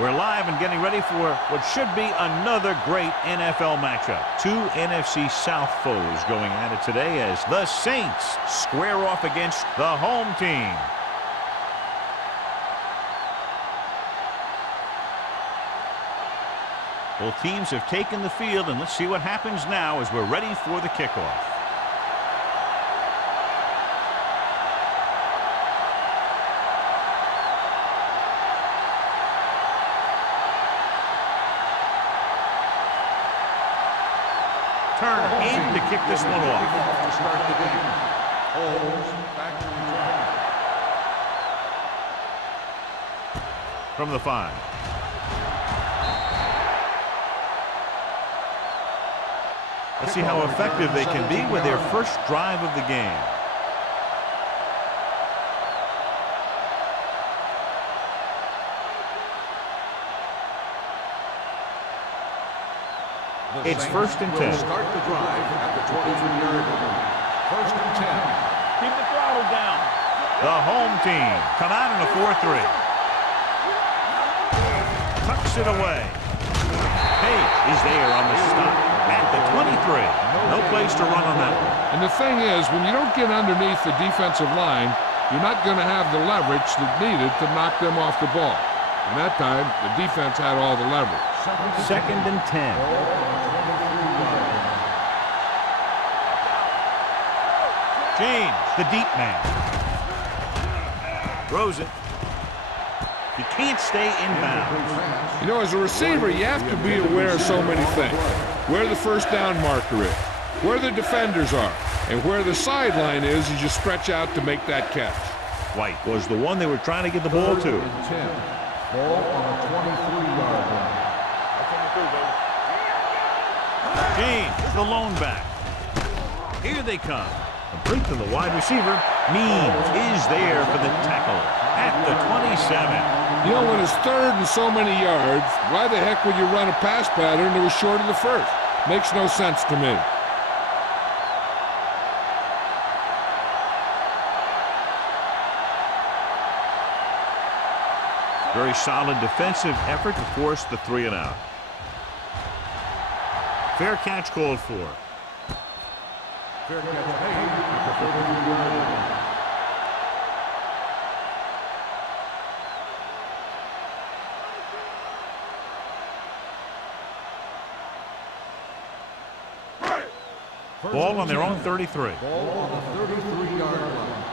We're live and getting ready for what should be another great NFL matchup. Two NFC South foes going at it today as the Saints square off against the home team. Both teams have taken the field, and let's see what happens now as we're ready for the kickoff. Turner in to kick this one off. To start the game. Holmes back to return. From the 5. Let's see how effective they can be with their first drive of the game. It's 1st and 10. Start the drive at the 23-yard line. 1st and 10. Keep the throttle down. The home team come out in a 4-3. Tucks it away. Page is there on the stop at the 23. No place to run on that one. And the thing is, when you don't get underneath the defensive line, you're not going to have the leverage that's needed to knock them off the ball. And that time, the defense had all the leverage. 2nd and 10. James, the deep man. Throws it. He can't stay in bounds. You know, as a receiver, you have to be aware of so many things. Where the first down marker is, where the defenders are, and where the sideline is as you stretch out to make that catch. White was the one they were trying to get the ball to. 10. Ball on the 23-yard line. James, the lone back. Here they come. Complete to the wide receiver. Means is there for the tackle at the 27. You know, when it's 3rd and so many yards, why the heck would you run a pass pattern that was short of the first? Makes no sense to me. Very solid defensive effort to force the 3 and out. Fair catch called for. Fair catch made at the 33-yard line. Ball on their own 33. Ball on the 33-yard line.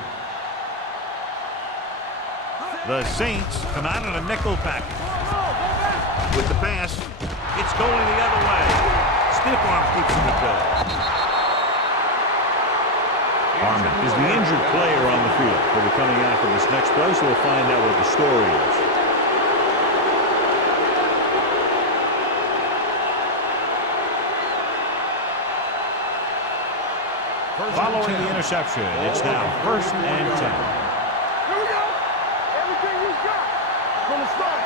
The Saints come out in a nickel package. With the pass, it's going the other way. Stiff arm keeps him at bay. Armin is the injured player on the field. He'll be coming out for this next play, so we'll find out what the story is. Following the interception, it's now 1st and 10. Here we go. Everything he's got. From the start,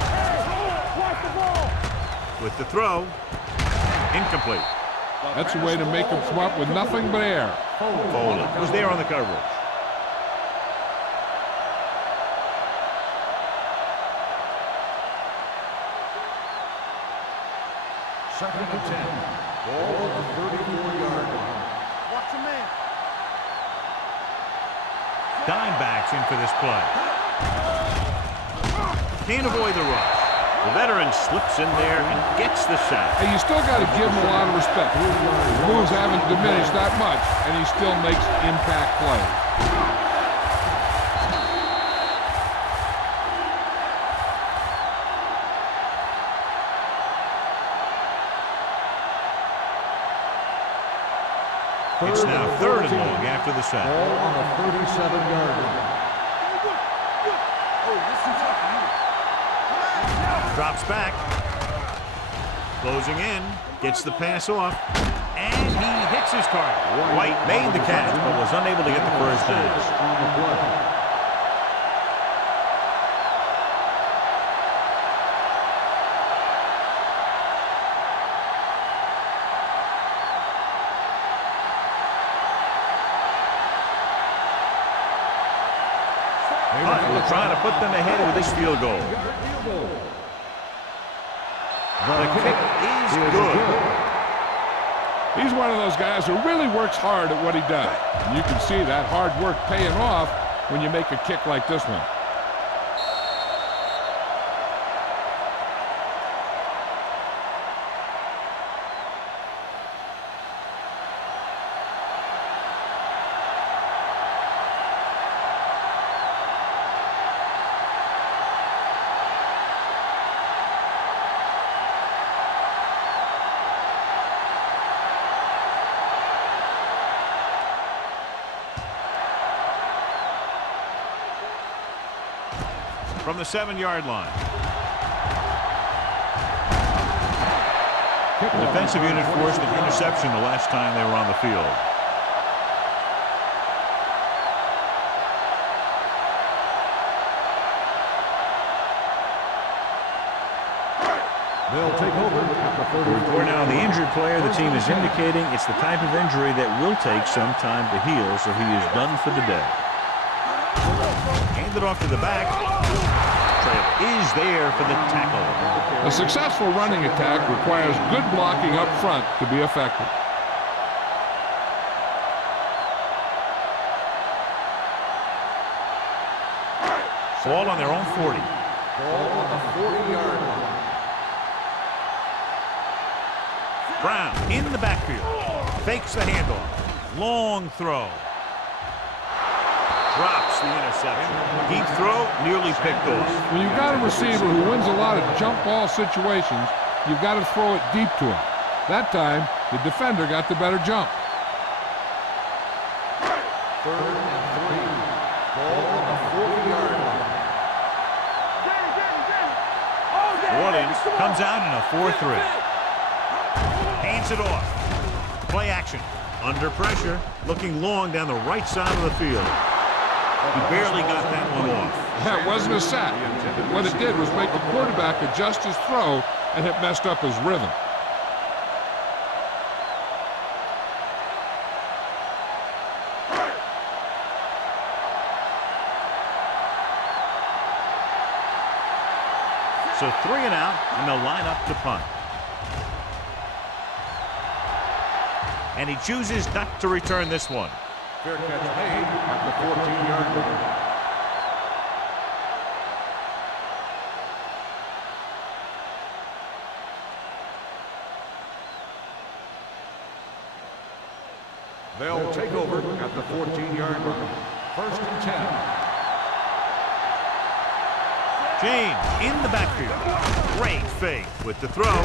Hey, watch the ball. With the throw, incomplete. That's a way to make them come up with nothing but air. Foley was there on the coverage. Second and 10. Ball on the 34-yard line. Watch him in. Dime backs in for this play. Can't avoid the rush. The veteran slips in there and gets the sack. Hey, you still got to give him a lot of respect. His moves haven't diminished that much, and he still makes impact plays. It's now 3rd and long after the sack. Ball on the 37-yard line. Drops back. Closing in. Gets the pass off. And he hits his target. White made the catch, but was unable to get the first down. On the play. Hunt will try to put them ahead with this field goal. The kick is good. He's one of those guys who really works hard at what he does. And you can see that hard work paying off when you make a kick like this one. From the 7-yard line. The defensive unit forced an interception the last time they were on the field. They'll take over at the 30. Report now on the injured player. The team is indicating it's the type of injury that will take some time to heal, so he is done for the day. Handed off to the back. Trail is there for the tackle. A successful running attack requires good blocking up front to be effective. Ball on their own 40. Ball on the 40-yard line. Brown in the backfield. Fakes the handoff. Long throw. Drops the interception. Deep throw, nearly picked off. When you've got a receiver who wins a lot of jump ball situations, you've got to throw it deep to him. That time, the defender got the better jump. 3rd and 3. Ball on the 40-yard line. Williams comes out in a 4-3. Hands it off. Play action. Under pressure, looking long down the right side of the field. He barely got that one off. That wasn't a sack. What it did was make the quarterback adjust his throw, and it messed up his rhythm. So 3 and out, and they'll line up to punt. And he chooses not to return this one. Fair catch made at the 14-yard line. They'll take over at the 14-yard line. 1st and 10. James in the backfield. Great fake with the throw.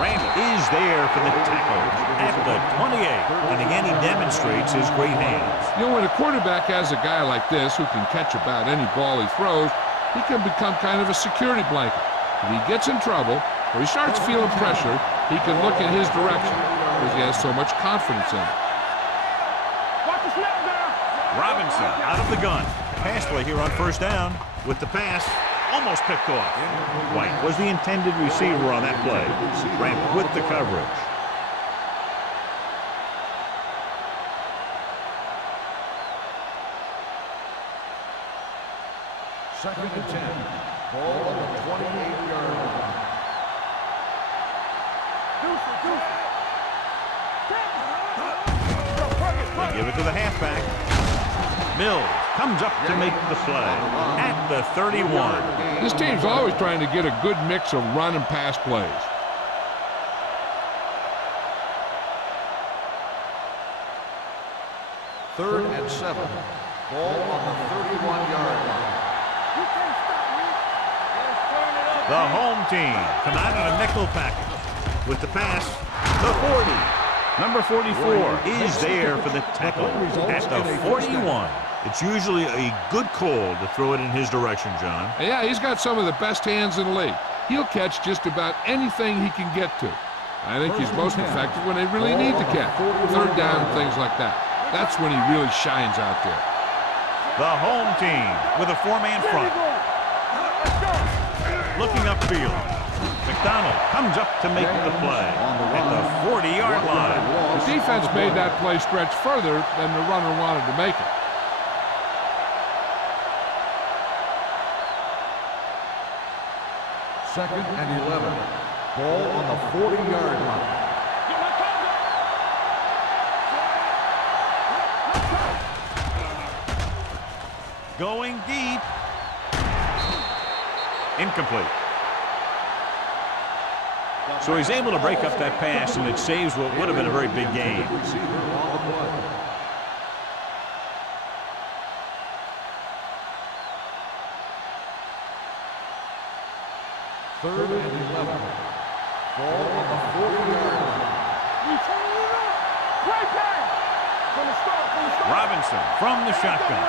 Randall is there for the tackle at the 28. And again, he demonstrates his great hands. You know, when a quarterback has a guy like this who can catch about any ball he throws, he can become kind of a security blanket. If he gets in trouble or he starts feeling pressure, he can look in his direction because he has so much confidence in it. Robinson out of the gun. Pass play here on 1st down with the pass. Almost picked off. White was the intended receiver on that play. Ran with the coverage. Second and 10. Ball on the 28-yard line. They give it to the halfback. Mills comes up to make the play at the 31. This team's always trying to get a good mix of run and pass plays. Third and 7. Ball on the 31-yard line. The home team come out in a nickel package with the pass. The 40. Number 44 is there for the tackle at the 41. It's usually a good call to throw it in his direction, John. Yeah, he's got some of the best hands in the league. He'll catch just about anything he can get to. I think he's most effective when they really need to catch. 3rd down, things like that. That's when he really shines out there. The home team with a 4-man front. Looking upfield. McDonald comes up to make the play at the 40-yard line. The defense made that play stretch further than the runner wanted to make it. Second and 11. Ball on the 40-yard line. Going deep. Incomplete. So he's able to break up that pass, and it saves what would have been a very big game. Third and 11. Ball on the 40-yard line. Great pass. From the start. Robinson from the shotgun.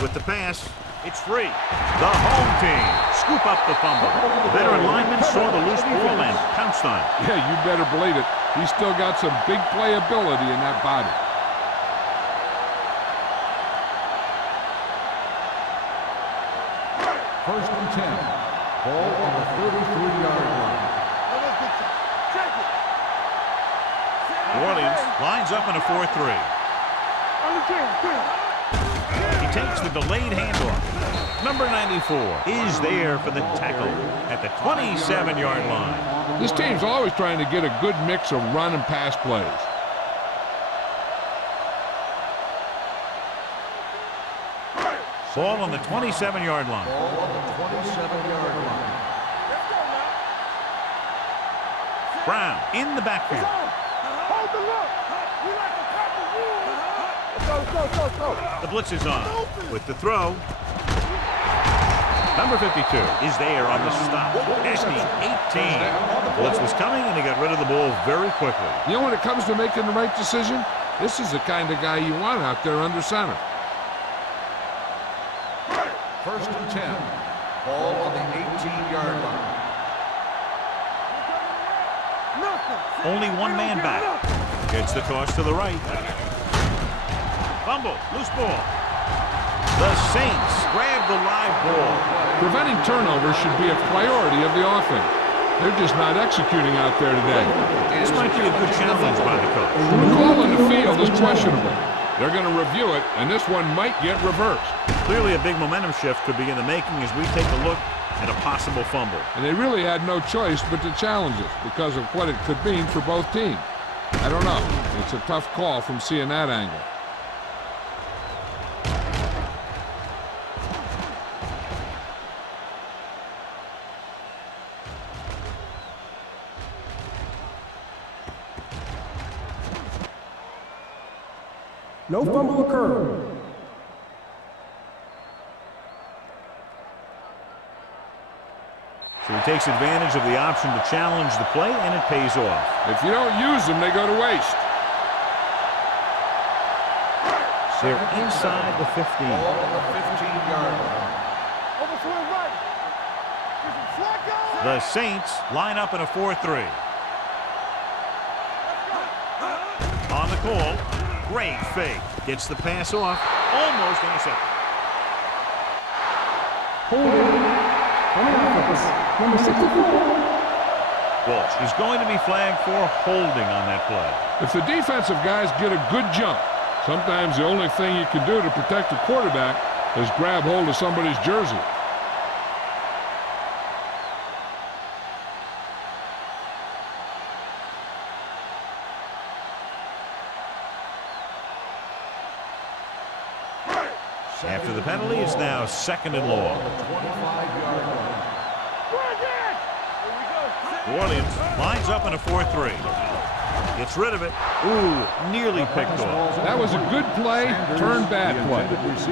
With the pass, it's free. The home team scoop up the fumble. The veteran lineman saw the loose ball and pounced on it. Yeah, you better believe it. He's still got some big playability in that body. First and 10. Ball on the 33-yard line. New Orleans lines up in a 4-3. He takes the delayed handoff. Number 94 is there for the tackle at the 27-yard line. This team's always trying to get a good mix of run and pass plays. Ball on the 27-yard line. Ball on the 27-yard line. Brown in the backfield. Hold the look. We like to cut the wool. Go. The blitz is on with the throw. Number 52 is there on the stop at the 18. The blitz was coming, and he got rid of the ball very quickly. You know, when it comes to making the right decision, this is the kind of guy you want out there under center. First and 10. Ball on the 18-yard line. Only one man back. Gets the toss to the right. Fumble, loose ball. The Saints grab the live ball. Preventing turnovers should be a priority of the offense. They're just not executing out there today. This might be a good challenge by the coach. The call on the field is questionable. They're going to review it, and this one might get reversed. Clearly a big momentum shift could be in the making as we take a look at a possible fumble. And they really had no choice but to challenge it because of what it could mean for both teams. I don't know. It's a tough call from seeing that angle. No fumble occurred. So he takes advantage of the option to challenge the play, and it pays off. If you don't use them, they go to waste. They're inside the 15. Ball on the 15-yard line. Overswing right. The Saints line up in a 4-3. On the call, great fake. Gets the pass off, almost intercepted. Number 64. Walsh is going to be flagged for holding on that play. If the defensive guys get a good jump, sometimes the only thing you can do to protect the quarterback is grab hold of somebody's jersey. After the penalty, it's now second and long. 25-yard line. New Orleans lines up in a 4-3. Gets rid of it. Ooh, nearly picked off. That was a good play, turned bad play.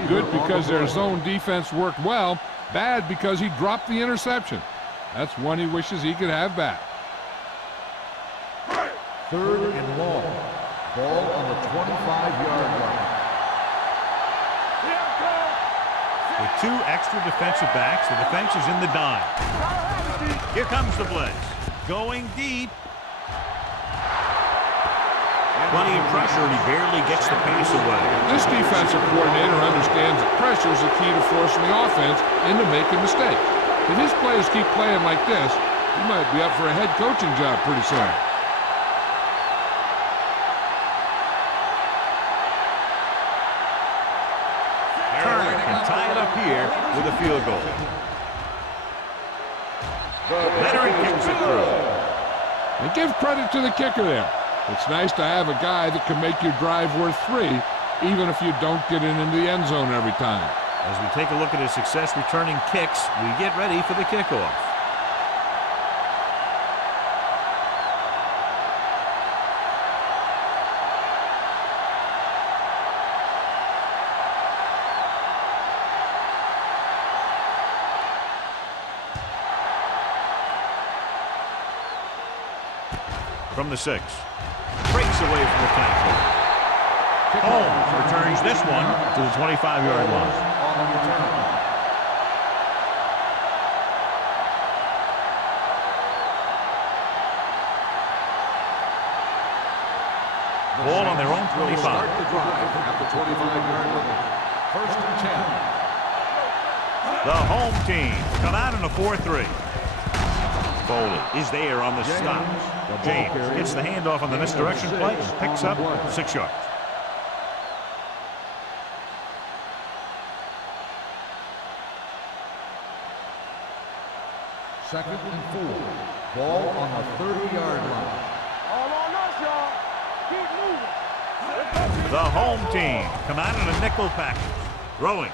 Good because their zone defense worked well. Bad because he dropped the interception. That's one he wishes he could have back. Third and long. Ball on the 25-yard line. With two extra defensive backs, the defense is in the dime. Here comes the blitz. Going deep. Plenty of pressure, and he barely gets the pass away. This defensive coordinator understands that pressure is the key to forcing the offense into making mistakes. If his players keep playing like this, he might be up for a head coaching job pretty soon. up here with a field goal. Leonard kicks it through. And give credit to the kicker there. It's nice to have a guy that can make your drive worth 3, even if you don't get into the end zone every time. As we take a look at his success returning kicks, we get ready for the kickoff. From the 6. Breaks away from the tackle. Holmes returns this one to the 25-yard line. Ball on their own 25. Start the drive at the 25-yard line. First and 10. The home team come out in a 4-3. Foley is there on the stop. James gets the handoff on the misdirection play and picks up 6 yards. Second and 4. Ball on the 30-yard line. All on us, y'all. Keep moving. The home team come out in a nickel package. Throwing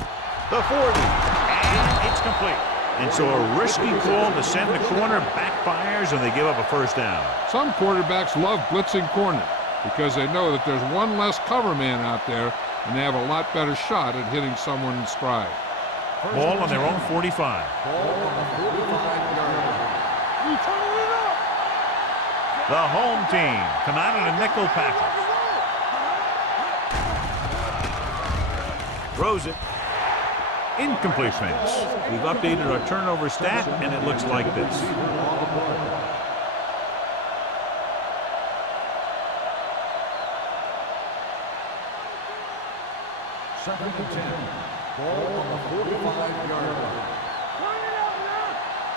the 40. And it's complete. And so a risky call to send the corner backfires and they give up a first down. Some quarterbacks love blitzing corner because they know that there's one less cover man out there and they have a lot better shot at hitting someone in stride. Ball on their own 45. Ball on the 45-yard line. You turning it up. The home team come out in a nickel package. Throws it. Incomplete pass. We've updated our turnover stat, and it looks like this. Second and 10. Ball on the 45-yard line. Turn it up now.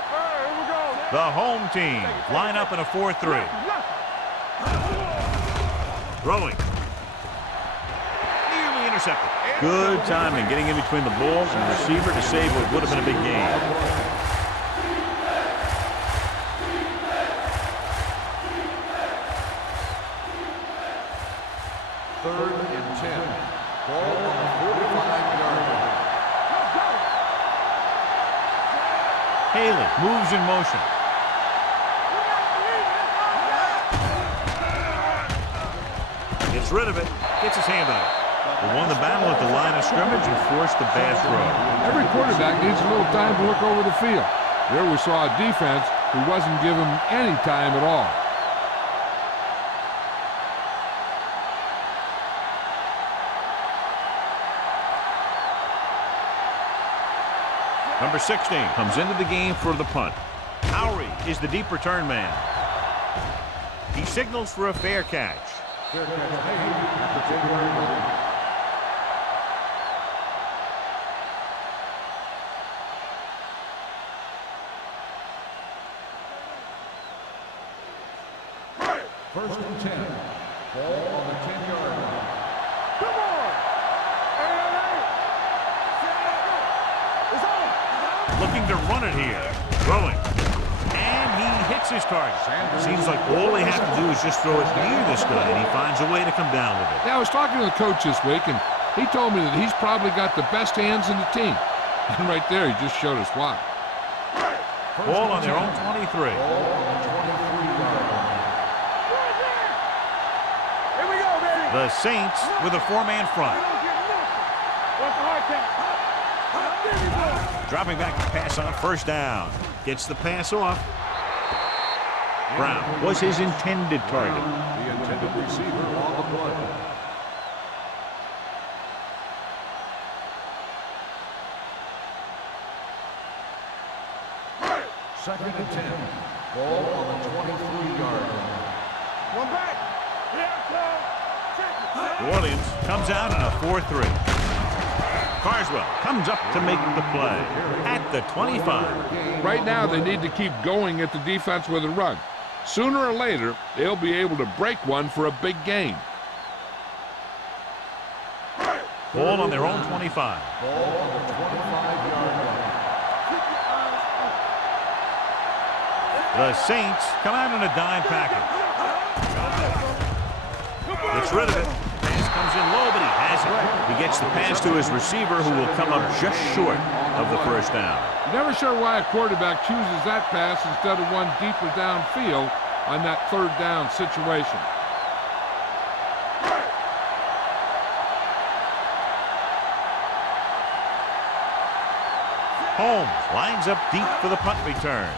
Hey, here we go. The home team line up in a 4-3. Throwing. Nearly intercepted. Good timing getting in between the ball and the receiver to save what would have been a big gain. Third and 10. Ball on the 45-yard line. Haley moves in motion. Gets rid of it. Gets his hand on it. They won the battle at the line of scrimmage and forced the bad throw. Every quarterback needs a little time to look over the field. There we saw a defense who wasn't given any time at all. Number 16 comes into the game for the punt. Howry is the deep return man. He signals for a fair catch. Fair catch made at the 10-yard line. First and 10. Ball on the 10-yard line. Come on. It's on. Looking to run it here. Throwing. And he hits his target. Seems like all they have to do is just throw it near this guy, and he finds a way to come down with it. Now, I was talking to the coach this week, and he told me that he's probably got the best hands in the team. And right there, he just showed us why. Ball on their own 23. Ball on the 23-yard line. Here we go, baby. The Saints with a four-man front. What's the hard count? Dropping back to pass on first down. Gets the pass off. Brown was his intended target. The intended receiver on the play. Second and 10. Ball on the 23-yard line. One back. New Orleans comes out in a 4-3. Carswell comes up to make the play at the 25. Right now, they need to keep going at the defense with a run. Sooner or later, they'll be able to break one for a big gain. Ball on their own 25. Ball on the 25-yard line. The Saints come out in a dime package. Gets rid of it. Pass comes in low, but he has it. He gets the pass to his receiver, who will come up just short of the first down. Never sure why a quarterback chooses that pass instead of one deeper downfield on that third down situation. Holmes lines up deep for the punt return.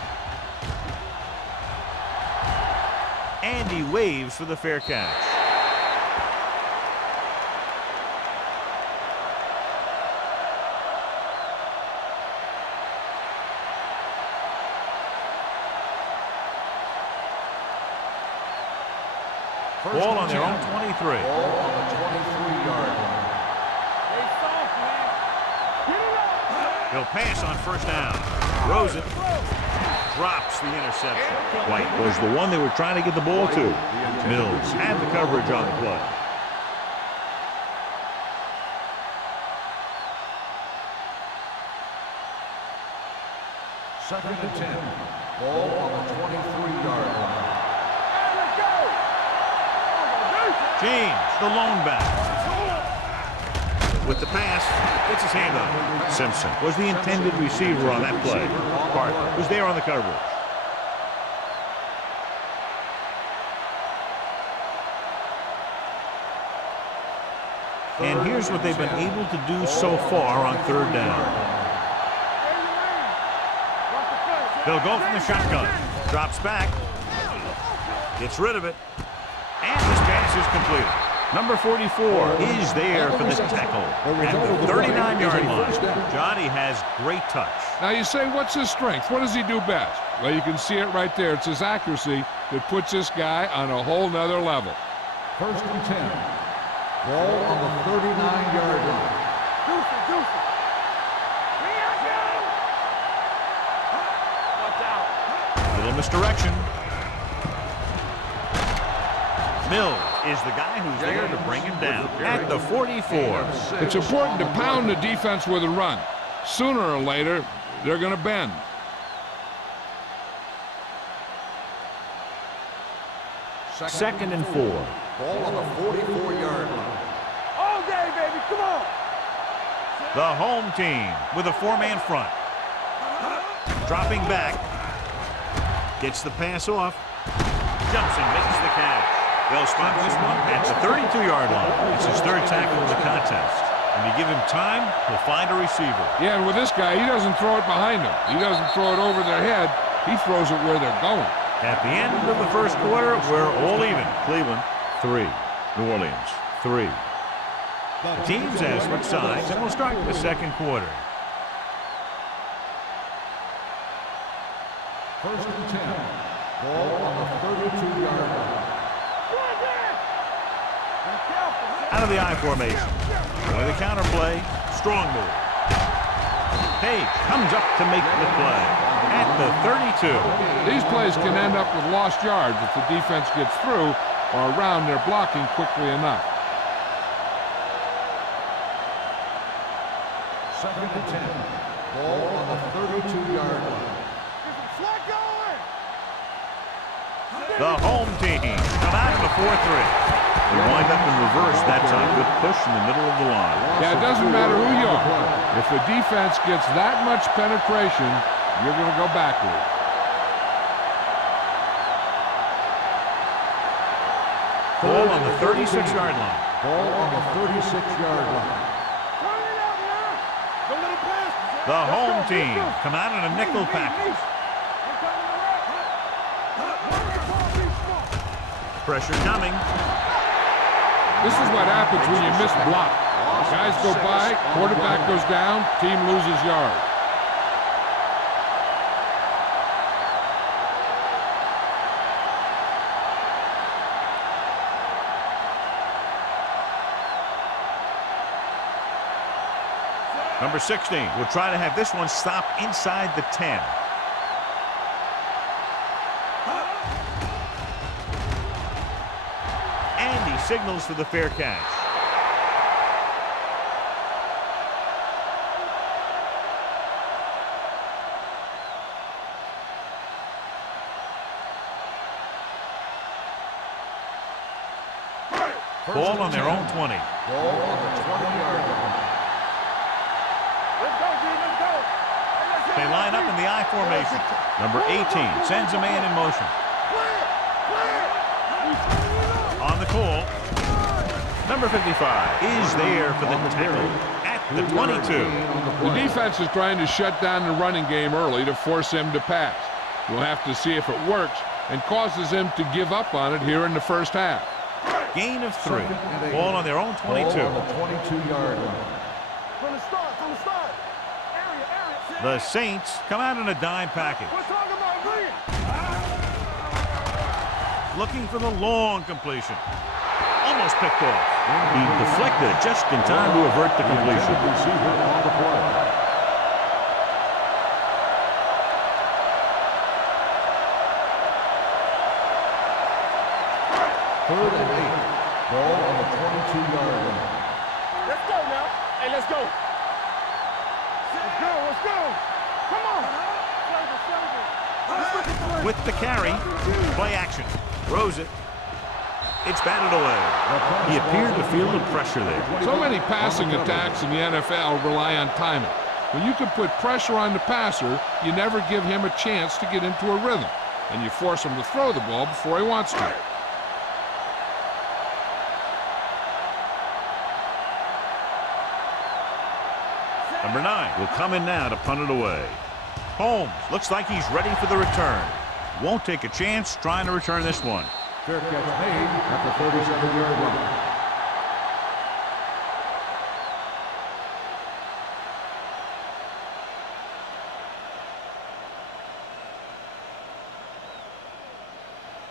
And he waves for the fair catch. Ball on their own 23. Ball on the 23-yard line. He'll pass on first down. Throws it. Drops the interception. White was the one they were trying to get the ball to. Mills had the coverage on the play. Second and 10. Ball on the 23-yard line. James, the lone back. With the pass, gets his hand up. Simpson was the intended receiver on that play. Parker was there on the coverage. And here's what they've been able to do so far on third down. They'll go from the shotgun. Drops back. Gets rid of it. And this pass is completed. Number 44 is there for the tackle at the 39-yard line. Johnny has great touch. Now you say, what's his strength? What does he do best? Well, you can see it right there. It's his accuracy that puts this guy on a whole nother level. First and 10. Ball on the 39-yard line. Little misdirection. Mills is the guy who's there to bring him down at the 44. It's important to pound the defense with a run. Sooner or later, they're going to bend. Second and 4. Ball on the 44-yard line. All day, baby, come on. The home team with a four-man front. Dropping back. Gets the pass off. Jumps and makes the catch. They'll spot this one at the 32-yard line. It's his third tackle of the contest. And you give him time, he'll find a receiver. Yeah, and with this guy, he doesn't throw it behind him. He doesn't throw it over their head. He throws it where they're going. At the end of the first quarter, we're all even. Cleveland, 3. New Orleans, 3. The teams have switched sides, and we'll start the second quarter. First and 10. Ball on the 32-yard line. Out of the I formation. With a counter play, strong move. Page comes up to make the play at the 32. These plays can end up with lost yards if the defense gets through or around their blocking quickly enough. Second and 10. Ball on the 32-yard line. The home team come out in the 4-3. They wind up in reverse that time. Good push in the middle of the line. Yeah, it doesn't matter who you are. If the defense gets that much penetration, you're going to go backward. Ball on the 36-yard line. Ball on the 36-yard line. The home team come out in a nickel package. Pressure coming. This is what happens when you miss block. Guys go by, quarterback goes down, team loses yards. Number 16 will try to have this one stop inside the 10. And he signals for the fair catch. Ball on their own 20. Ball on the 20-yard line. Let's go, D. Let's go. They line up in the I formation. Number 18 sends a man in motion. On the call. Number 55 is there for the tackle at the 22. The defense is trying to shut down the running game early to force him to pass. We'll have to see if it works and causes him to give up on it here in the first half. Gain of 3. Ball on their own 22. Ball on the 22-yard line. From the start. Area. The Saints come out in a dime package. We're talking about green. Looking for the long completion. Almost picked off. He deflected just in time to avert the completion. Receiver on the play. Third and 8. Ball on the 22-yard line. Let's go now. Hey, let's go. Let's go. Come on. With the carry, play action. Throws it. It's batted away. He appeared to feel the pressure there. So many passing attacks in the NFL rely on timing. When you can put pressure on the passer, you never give him a chance to get into a rhythm, and you force him to throw the ball before he wants to. Number 9 will come in now to punt it away. Holmes looks like he's ready for the return. Won't take a chance trying to return this one. Fair catch made at the 37-yard line.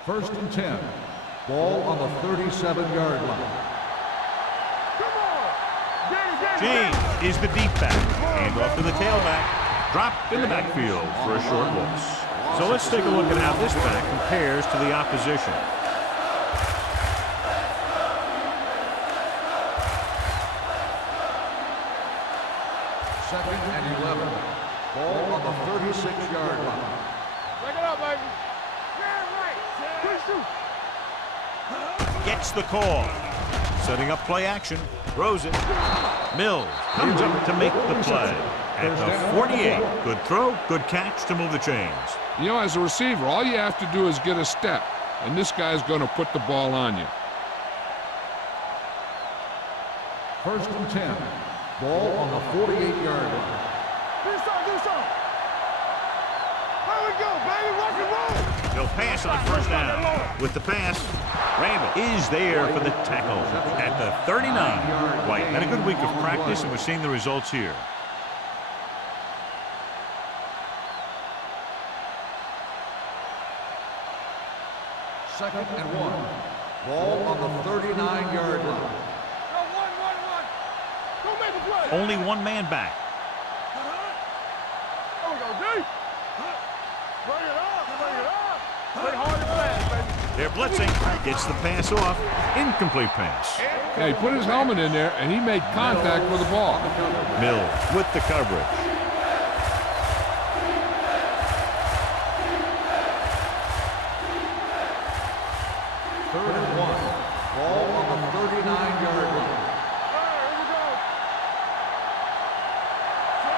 First and 10. Ball on the 37-yard line. Come on. James is the deep back. Hand off to the tailback. Dropped in the backfield for a short loss. So let's take a look at how this back compares to the opposition. Second and 11. Ball on the 36-yard line. Break it up, baby. Gets the call. Setting up play action. Throws it. Mills comes up to make the play. At the 48. Good throw, good catch to move the chains. You know, as a receiver, all you have to do is get a step, and this guy's going to put the ball on you. First and 10. Ball on the 48-yard line. Do something. There we go, baby. Rock and roll. He'll pass on first down. With the pass, Randall is there for the tackle at the 39. White had a good week of practice, and we're seeing the results here. Second and 1. Ball on the 39-yard line. Don't make the play. Only one man back. There we go, D. Bring it up. Play hard and fast, baby. They're blitzing. Gets the pass off. Incomplete pass. Yeah, he put his helmet in there, and he made contact with the ball. Mills with the coverage. Third and 1. Ball on the 39-yard line.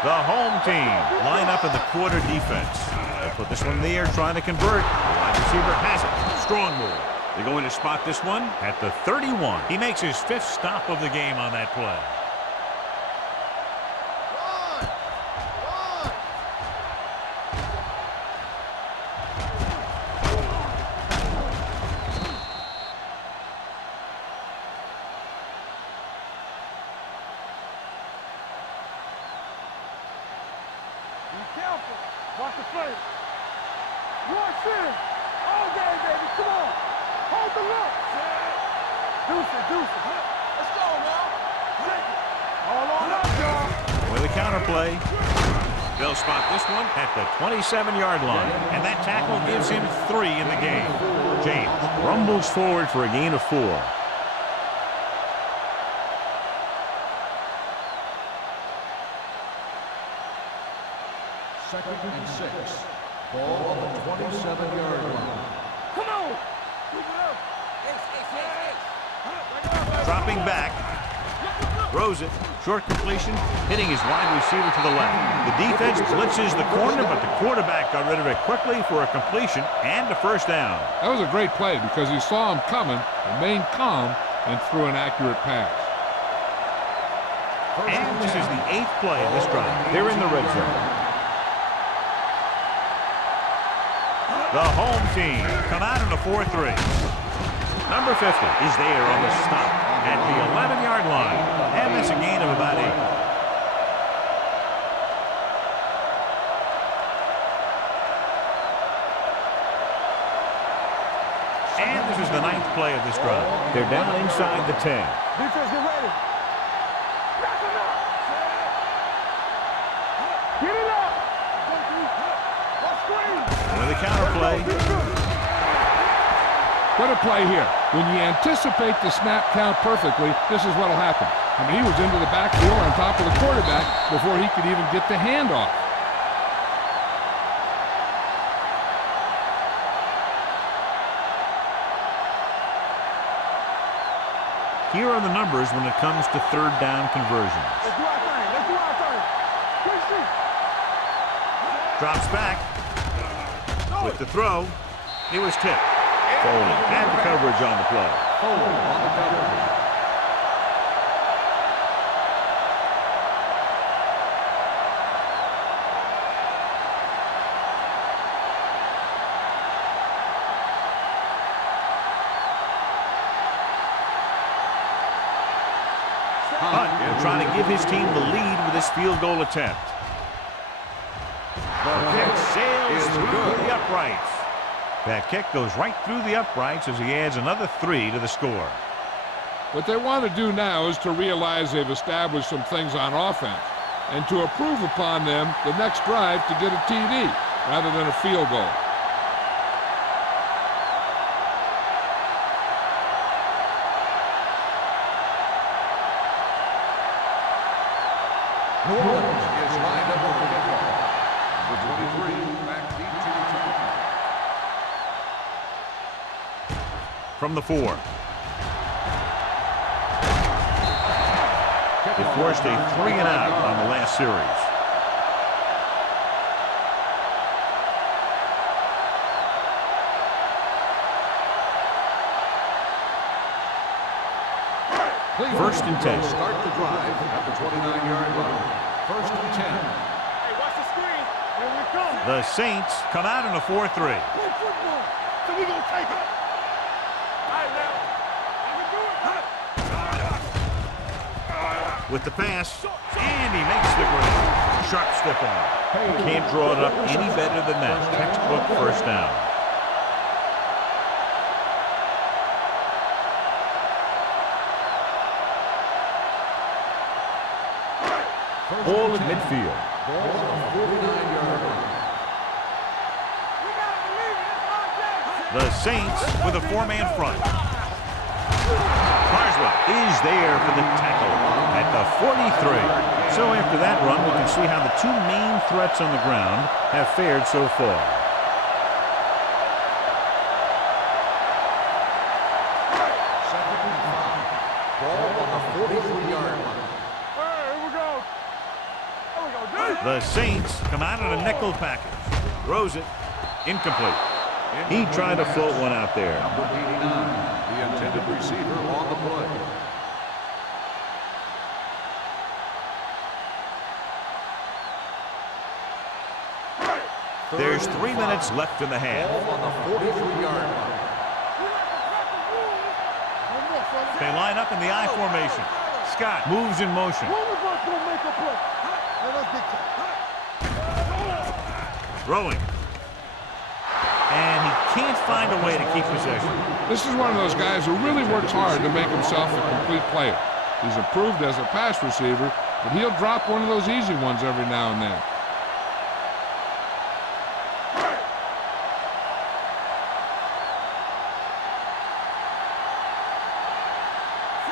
The home team line up in the quarter defense. They'll put this one in the air trying to convert. The wide receiver has it. Strong move. They're going to spot this one at the 31. He makes his 5th stop of the game on that play. Be careful. Watch the play. Watch in. All day, baby. Come on. Hold the look. Deuce it. Let's go now. Take it. All on up, y'all. With a counterplay. They'll spot this one at the 27-yard line. And that tackle gives him 3 in the game. James rumbles forward for a gain of 4. Second and 6. Ball on the 27-yard line. Come on. Keep it up. Bring it up, Dropping back. Throws it. Short completion. Hitting his wide receiver to the left. The defense blitzes the corner, but the quarterback got rid of it quickly for a completion and a first down. That was a great play because he saw him coming, remained calm, and threw an accurate pass. And this is the 8th play of this drive. They're in the red zone. The home team come out in a 4-3. Number 50 is there on the stop at the 11-yard line. And that's a gain of about 8. And this is the 9th play of this drive. They're down inside the 10. Defense, get ready. Back it up. Get it up. Let's screen. With the counter play. What a play here. When you anticipate the snap count perfectly, this is what will happen. I mean, he was into the backfield on top of the quarterback before he could even get the handoff. Here are the numbers when it comes to third down conversions. Let's do our thing. Let's do our thing. Quick sheet. Drops back. With the throw, it was tipped. Foley had the coverage on the play. Foley on the coverage. Hunt will try to give his team the lead with this field goal attempt. The kick sails through the uprights. That kick goes right through the uprights as he adds another 3 to the score. What they want to do now is to realize they've established some things on offense and to improve upon them the next drive to get a TD rather than a field goal. New Orleans is lined up on the football. Number 23, back deep to return. From the 4. It forced a 3-and-out on the last series. First and 10. Start the drive at the 29-yard line. First and 10. Hey, watch the screen. Here we come. The Saints come out in a 4-3. Play football. So we gonna take it. All right, now. I can do it. With the pass, and he makes the grab. Sharp stiff arm. Can't draw it up any better than that. Textbook first down. Ball at midfield. Ball on the 49-yard line. We gotta believe it. It's our day. The Saints with a 4-man front. Carswell is there for the tackle at the 43. So after that run, we can see how the two main threats on the ground have fared so far. Second and 5. Ball on the 43-yard line. Here we go. Here we go, dude. The Saints come out in a nickel package. Throws it. Incomplete. He tried to float one out there. Number 89, the intended receiver on the play. There's 3 minutes left in the half. Ball on the 43-yard line. They line up in the I formation. Scott moves in motion. One of us gonna make a play. Let us dictate. Throwing. And he can't find a way to keep possession. This is one of those guys who really works hard to make himself a complete player. He's improved as a pass receiver, but he'll drop one of those easy ones every now and then.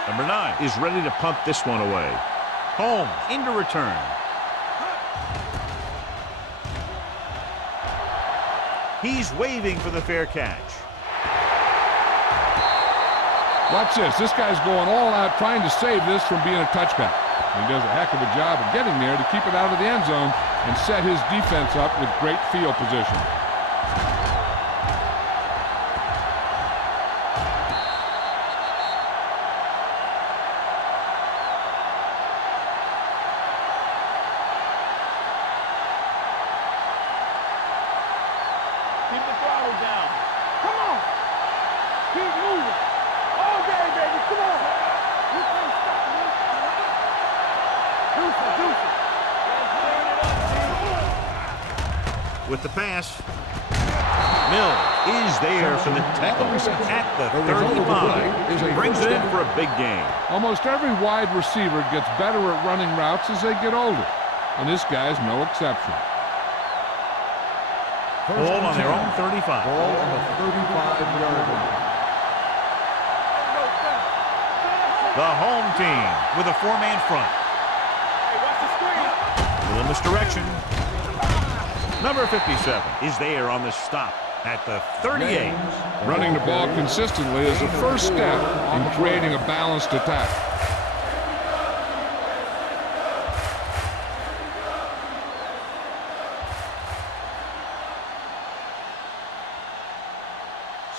Number 9 is ready to punt this one away. Holmes into return. He's waving for the fair catch. Watch this. This guy's going all out trying to save this from being a touchback. He does a heck of a job of getting there to keep it out of the end zone and set his defense up with great field position. Keep the throttle down. Come on. Keep moving. All day, baby. Come on. You can't stop me. Deuce it, deuce it. With the pass. Mills is there for the tackle at the 35. Brings it in for a big gain. Almost every wide receiver gets better at running routes as they get older, and this guy's no exception. Ball on their own 35. Ball on the 35-yard line. The home team with a four-man front. Hey, watch the screen. Little misdirection. Number 57 is there on the stop at the 38. Running the ball consistently is the first step in creating a balanced attack.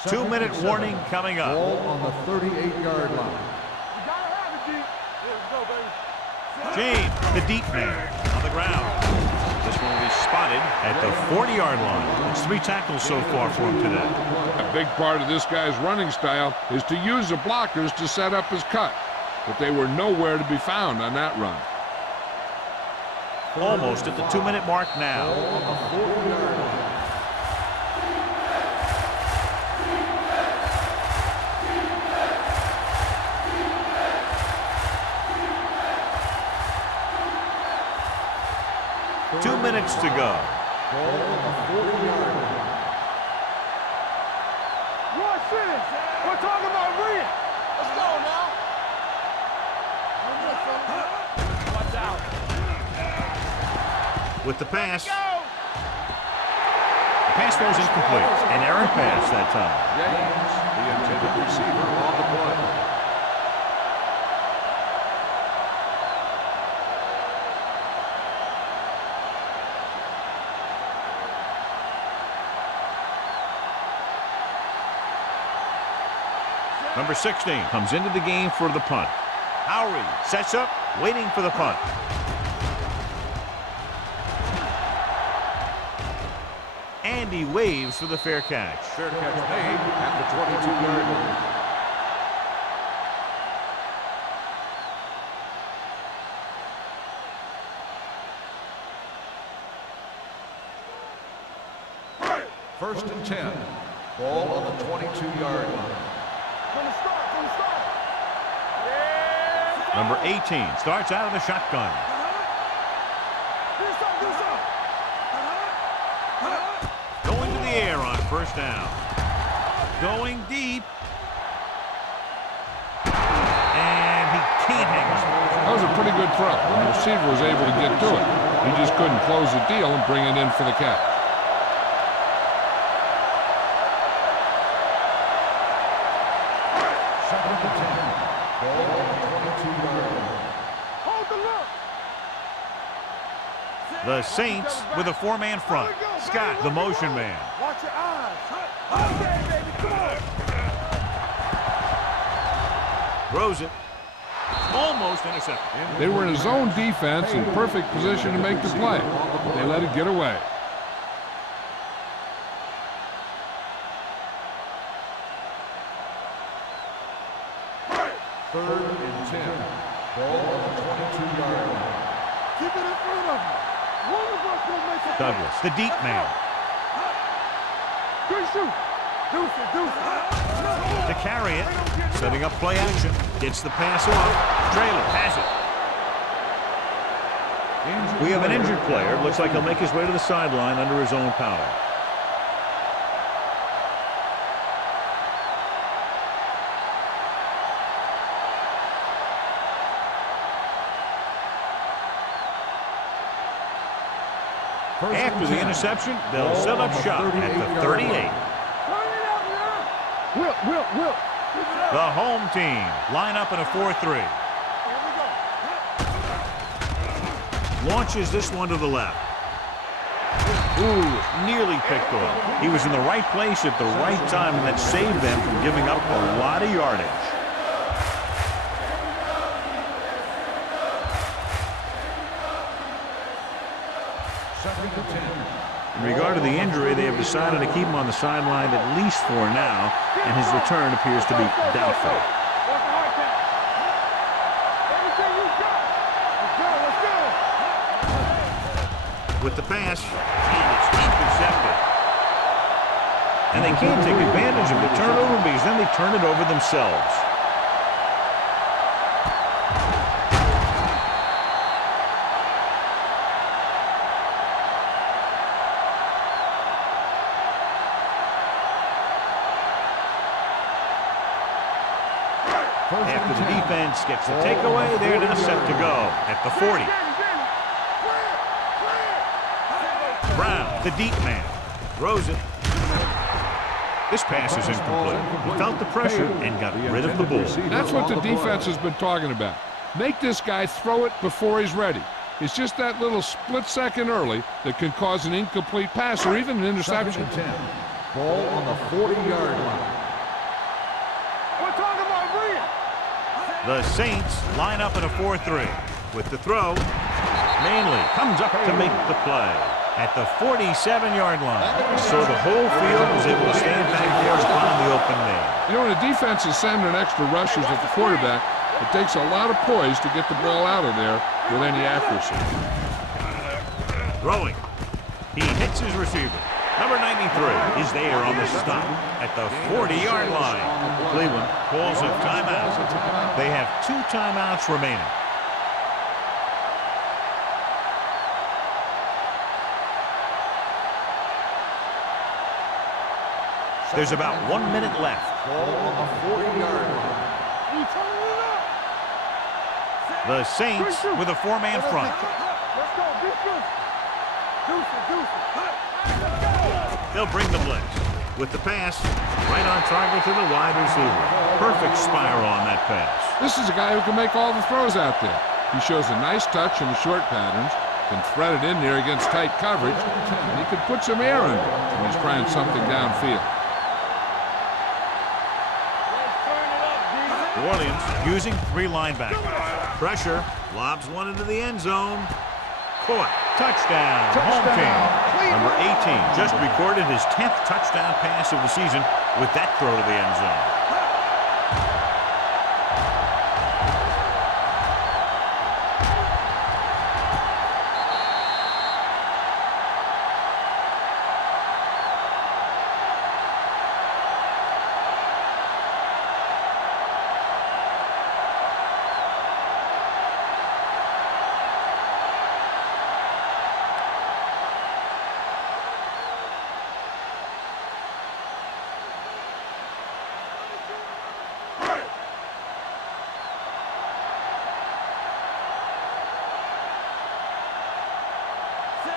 Two-minute warning coming up. Ball on the 38-yard line. You gotta have it, G. Let's go, baby. James, the deep man, on the ground. This one will be spotted at the 40-yard line. It's 3 tackles so far for him today. A big part of this guy's running style is to use the blockers to set up his cut, but they were nowhere to be found on that run. Almost at the 2-minute mark now. Ball on the 40-yard line. Two minutes to go. Ball on the 40-yard line. Watch this. We're talking about Rhea. Let's go now. Watch out. With the pass. The pass was incomplete. An errant pass that time. James, the intended receiver on the play. Number 16 comes into the game for the punt. Howry sets up, waiting for the punt. And he waves for the fair catch. Fair catch made at the 22-yard line. First and 10. Ball on the 22-yard line. From the start. Yeah. Number 18 starts out of the shotgun. Do something. Going to the air on first down. Going deep. And he can't hang on. That was a pretty good throw, and the receiver was able to get to it. He just couldn't close the deal and bring it in for the catch. Second and 10. Ball on the 22-yard line. Hold the look. The Saints with a four-man front. Scott, the motion man. Watch your eyes. All day, baby. Come on. Throws it. Almost intercepted. They were in a zone defense in perfect position to make the play. They let it get away. Third and 10. Ball on the 22-yard line. Keep it in front of you. One of us will make it. Douglas, the deep man. Good shoot. Deuce it. To carry it. Setting up play action. Gets the pass off. Trailer has it. We have an injured player. Looks like he'll make his way to the sideline under his own power. After the interception, they'll set up shop at the 38. Will. The home team line up in a 4-3. Launches this one to the left. Ooh, nearly picked off. He was in the right place at the right time, and that saved them from giving up a lot of yardage. In regard to the injury, they have decided to keep him on the sideline at least for now, and his return appears to be doubtful. With the pass, and it's intercepted. And they can't take advantage of the turnover because then they turn it over themselves. After the defense gets the takeaway, they're now set to go at the 40. Brown, the deep man, throws it. This pass is incomplete. He felt the pressure and got rid of the ball. That's what the defense has been talking about. Make this guy throw it before he's ready. It's just that little split second early that can cause an incomplete pass or even an interception. 10. Ball on the 40-yard line. We're talking about Rhea. The Saints line up in a 4-3. With the throw, Manley comes up to make the play at the 47-yard line. So the whole field was able to stand back there and find the open man. You know, when a defense is sending extra rushers at the quarterback, it takes a lot of poise to get the ball out of there with any accuracy. Throwing. He hits his receiver. Number 93 is there on the stop at the 40-yard line. Cleveland calls a timeout. They have 2 timeouts remaining. There's about 1 minute left. Ball on the 40-yard line. The Saints with a 4-man front. Let's go, They'll bring the blitz. With the pass, right on target to the wide receiver. Perfect spiral on that pass. This is a guy who can make all the throws out there. He shows a nice touch in the short patterns, can thread it in there against tight coverage, and he can put some air under it when he's trying something downfield. New Orleans using 3 linebackers. Pressure, lobs one into the end zone. Caught. Touchdown. Home team. Number 18 just recorded his 10th touchdown pass of the season with that throw to the end zone.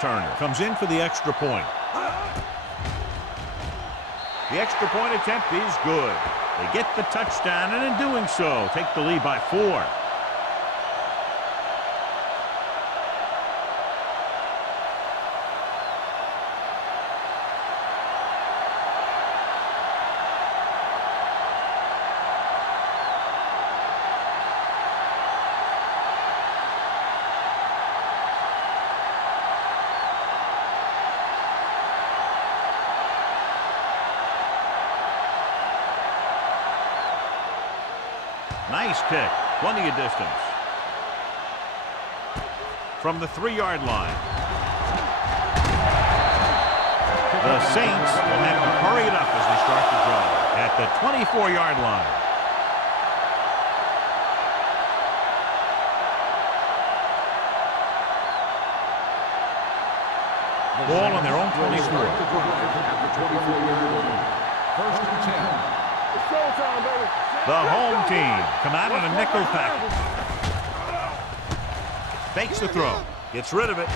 Turner comes in for the extra point. The extra point attempt is good. They get the touchdown, and in doing so, take the lead by 4. Nice kick. Plenty of distance. From the 3-yard line. The Saints will have to hurry it up as they start the drive at the 24-yard line. Ball on their own 24. First and 10. It's showtime, baby. The home team come out in a nickel package. Fakes the throw. Gets rid of it.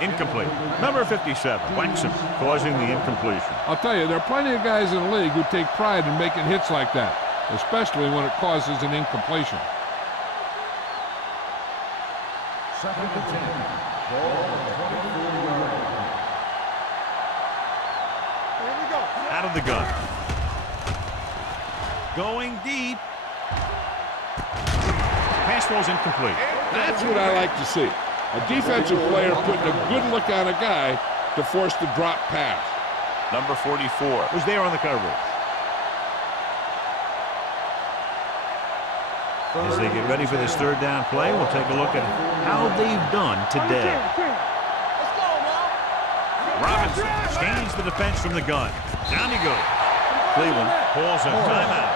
Incomplete. Number 57, Waxman, causing the incompletion. I'll tell you, there are plenty of guys in the league who take pride in making hits like that, especially when it causes an incompletion. 2nd and 10. Ball on the 24-yard line. Here we go. Out of the gun. Going deep. Pass ball's incomplete. That's what I like to see. A defensive player putting a good look on a guy to force the drop pass. Number 44 was there on the coverage. As they get ready for this third down play, we'll take a look at how they've done today. Let's go now. Robinson scans the defense from the gun. Down he goes. Cleveland calls a timeout.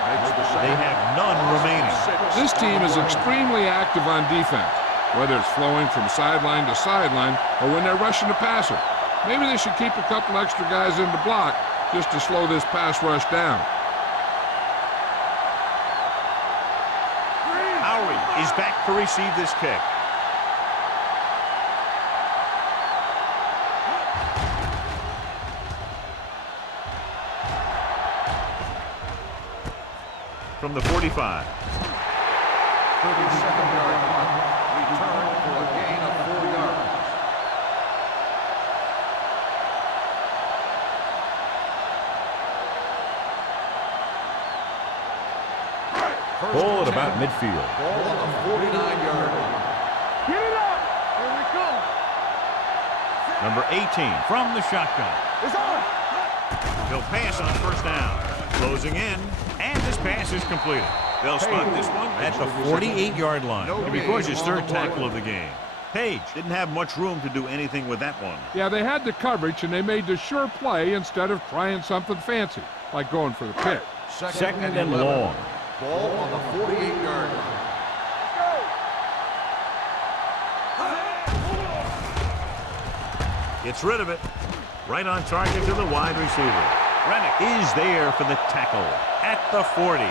They have none remaining. This team is extremely active on defense, whether it's flowing from sideline to sideline or when they're rushing the passer. Maybe they should keep a couple extra guys in the block just to slow this pass rush down. Howie is back to receive this kick. From the 45. 32nd-yard punt. Return for a gain of 4 yards. Ball at about midfield. Ball on the 49-yard line. Get it up. Here we come. Number 18 from the shotgun. It's on. He'll pass on first down. Closing in, and this pass is completed. They'll spot this one at the 48-yard line. And because his third tackle of the game. Page didn't have much room to do anything with that one. Yeah, they had the coverage, and they made the sure play instead of trying something fancy, like going for the pick. Second and long. Ball on the 48-yard line. Gets rid of it. Right on target to the wide receiver. Rennick is there for the tackle at the 40.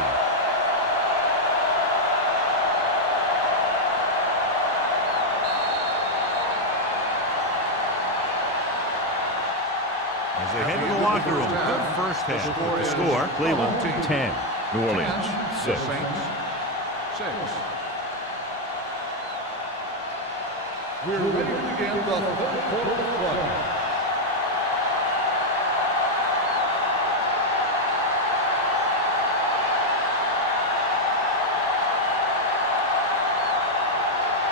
As they head to the locker room, good first half. With the score, Cleveland 10, New Orleans 6. Saints 6. We're ready to begin the third quarter of play.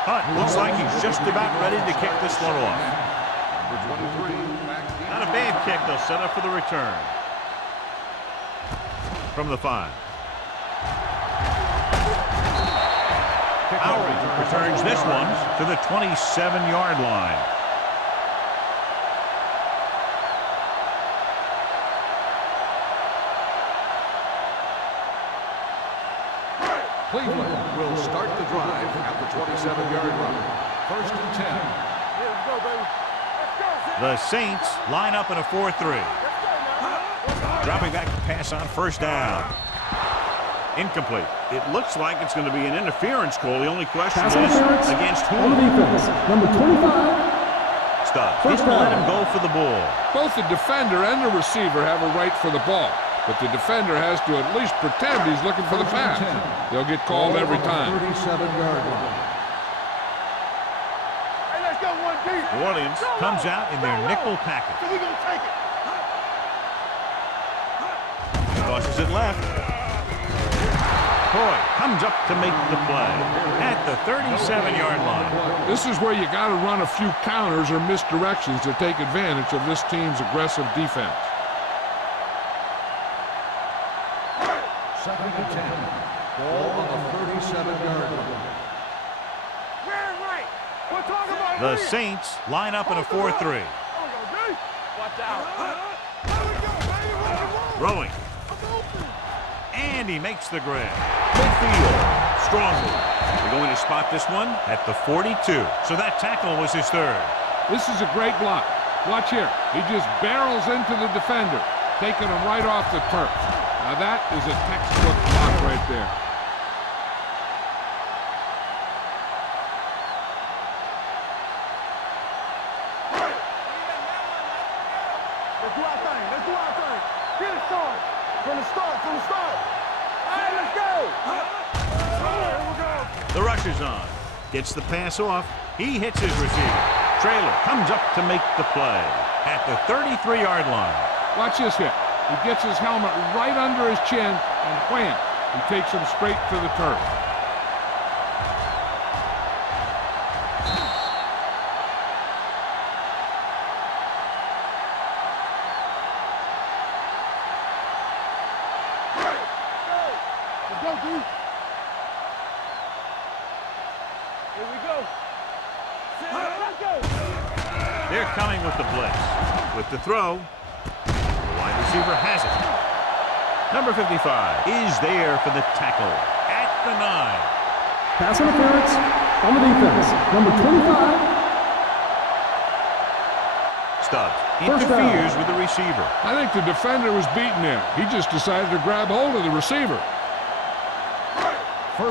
Hunt looks like he's just about ready to kick this one off. Number 23, Not a bad kick. They'll set up for the return. From the 5. Howard returns this one to the 27-yard line. Cleveland will start the drive at the 27-yard line. 1st and 10. Here we go, baby. Let's go. The Saints line up in a 4-3. Dropping back to pass on first down. Incomplete. It looks like it's going to be an interference call. The only question Pass is interference against on the whom? defense. Number 25. Stubbs First didn't let down. him go for the ball. Both the defender and the receiver have a right for the ball, but the defender has to at least pretend he's looking for the pass. They'll get called every time. 37-yard line. Hey, let's go one deep. New Orleans comes out in their nickel package. So we gonna take it. Tosses it left. Boy comes up to make the play at the 37-yard line. This is where you got to run a few counters or misdirections to take advantage of this team's aggressive defense. 2nd and 10. Ball on the 37-yard line. We're right. We're talking about The lead. Saints line up in a 4-3. There we go, D. Watch out. There we go, baby. Roll. Throwing. And he makes the grab. Midfield. Strongly. They're going to spot this one at the 42. So that tackle was his third. This is a great block. Watch here. He just barrels into the defender, taking him right off the turf. Now that is a textbook block right there. pressure's on. Gets the pass off. He hits his receiver. Traylor comes up to make the play at the 33-yard line. Watch this hit. He gets his helmet right under his chin, and wham, he takes him straight to the turf. Let's go, dude. Here we go. Let's go. They're coming with the blitz. With the throw, the wide receiver has it. Number 55 is there for the tackle at the 9. Pass interference on the defense. Number 25. Stubbs First down. interferes with the receiver. I think the defender was beaten there. He just decided to grab hold of the receiver.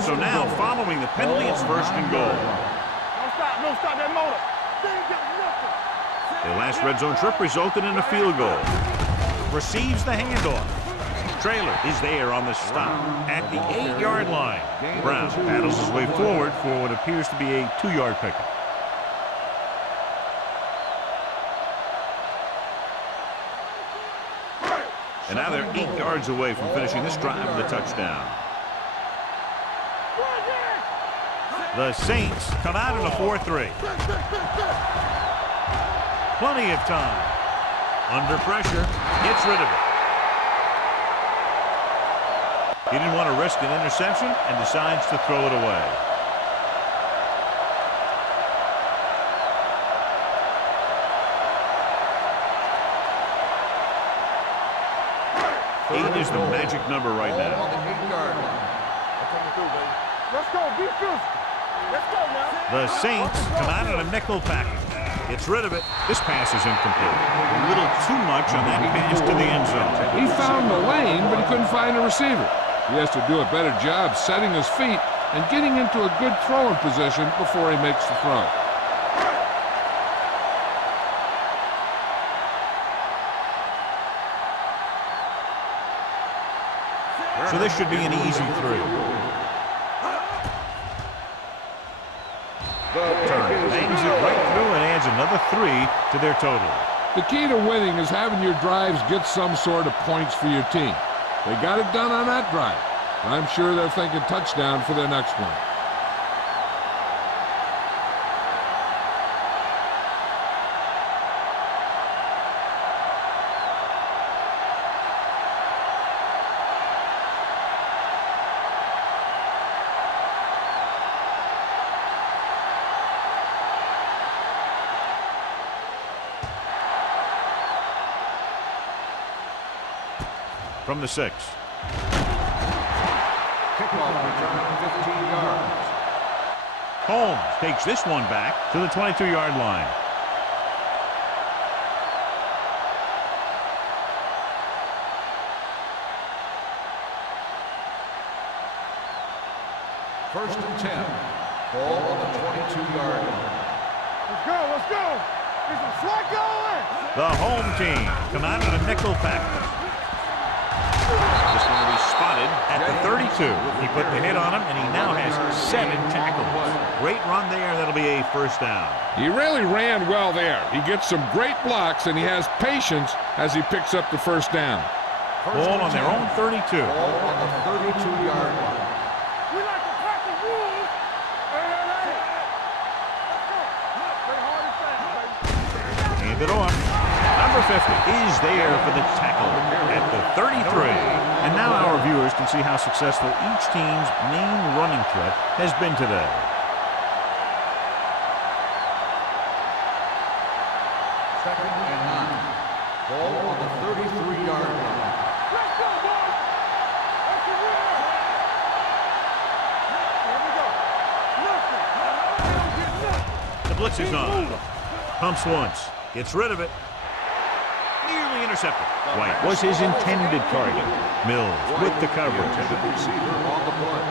So now, following the penalty, it's first and goal. Don't stop that motor. They ain't got nothing. Their last red zone trip resulted in a field goal. Receives the handoff. Traylor is there on the stop at the 8-yard line. Brown battles his way forward for what appears to be a 2-yard pickup. And now they're 8 yards away from finishing this drive with a touchdown. The Saints come out in a 4-3. Plenty of time. Under pressure, gets rid of it. He didn't want to risk an interception and decides to throw it away. Eight is the magic number right now. Let's go. Be physical. Let's go now. The Saints come out in a nickel package. Gets rid of it. This pass is incomplete. A little too much on that pass to the end zone. He found the lane, but he couldn't find a receiver. He has to do a better job setting his feet and getting into a good throwing position before he makes the throw. So this should be an easy 3. Turner bangs it right through and adds another 3 to their total. The key to winning is having your drives get some sort of points for your team. They got it done on that drive. I'm sure they're thinking touchdown for their next one. From the 6. Kickoff return, 15 yards. Holmes takes this one back to the 22-yard line. First and 10. Ball on the 22-yard line. Let's go. Let's go. There's some slack going. The home team come out in a nickel package. This one will be spotted at the 32. He put the hit on him, and he now has 7 tackles. Great run there. That'll be a first down. He really ran well there. He gets some great blocks, and he has patience as he picks up the first down. Ball on their own 32. Ball on the 32-yard line. We like to practice rules. Hey. Let's go. Play hard and fast, baby. Hand it off. Number 50 is there for the tackle at the 33. And now our viewers can see how successful each team's main running threat has been today. Second and 9. Ball on the 33-yard line. Let's go, boys. That's the rule. Here we go. Nothing. They don't get nothing. The blitz is on. Pumps once. Gets rid of it. Nearly intercepted. White was his intended target. Mills with the coverage. Intended receiver on the play.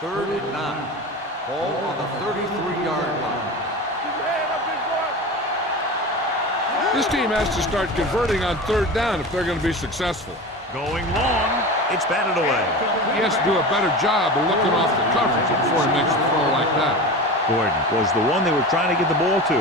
Third and 9. Ball on the 33-yard line. Keep your head up, big boy. This team has to start converting on third down if they're going to be successful. Going long. It's batted away. He has to do a better job of looking off the coverage before he makes a throw like that. Gordon was the one they were trying to get the ball to.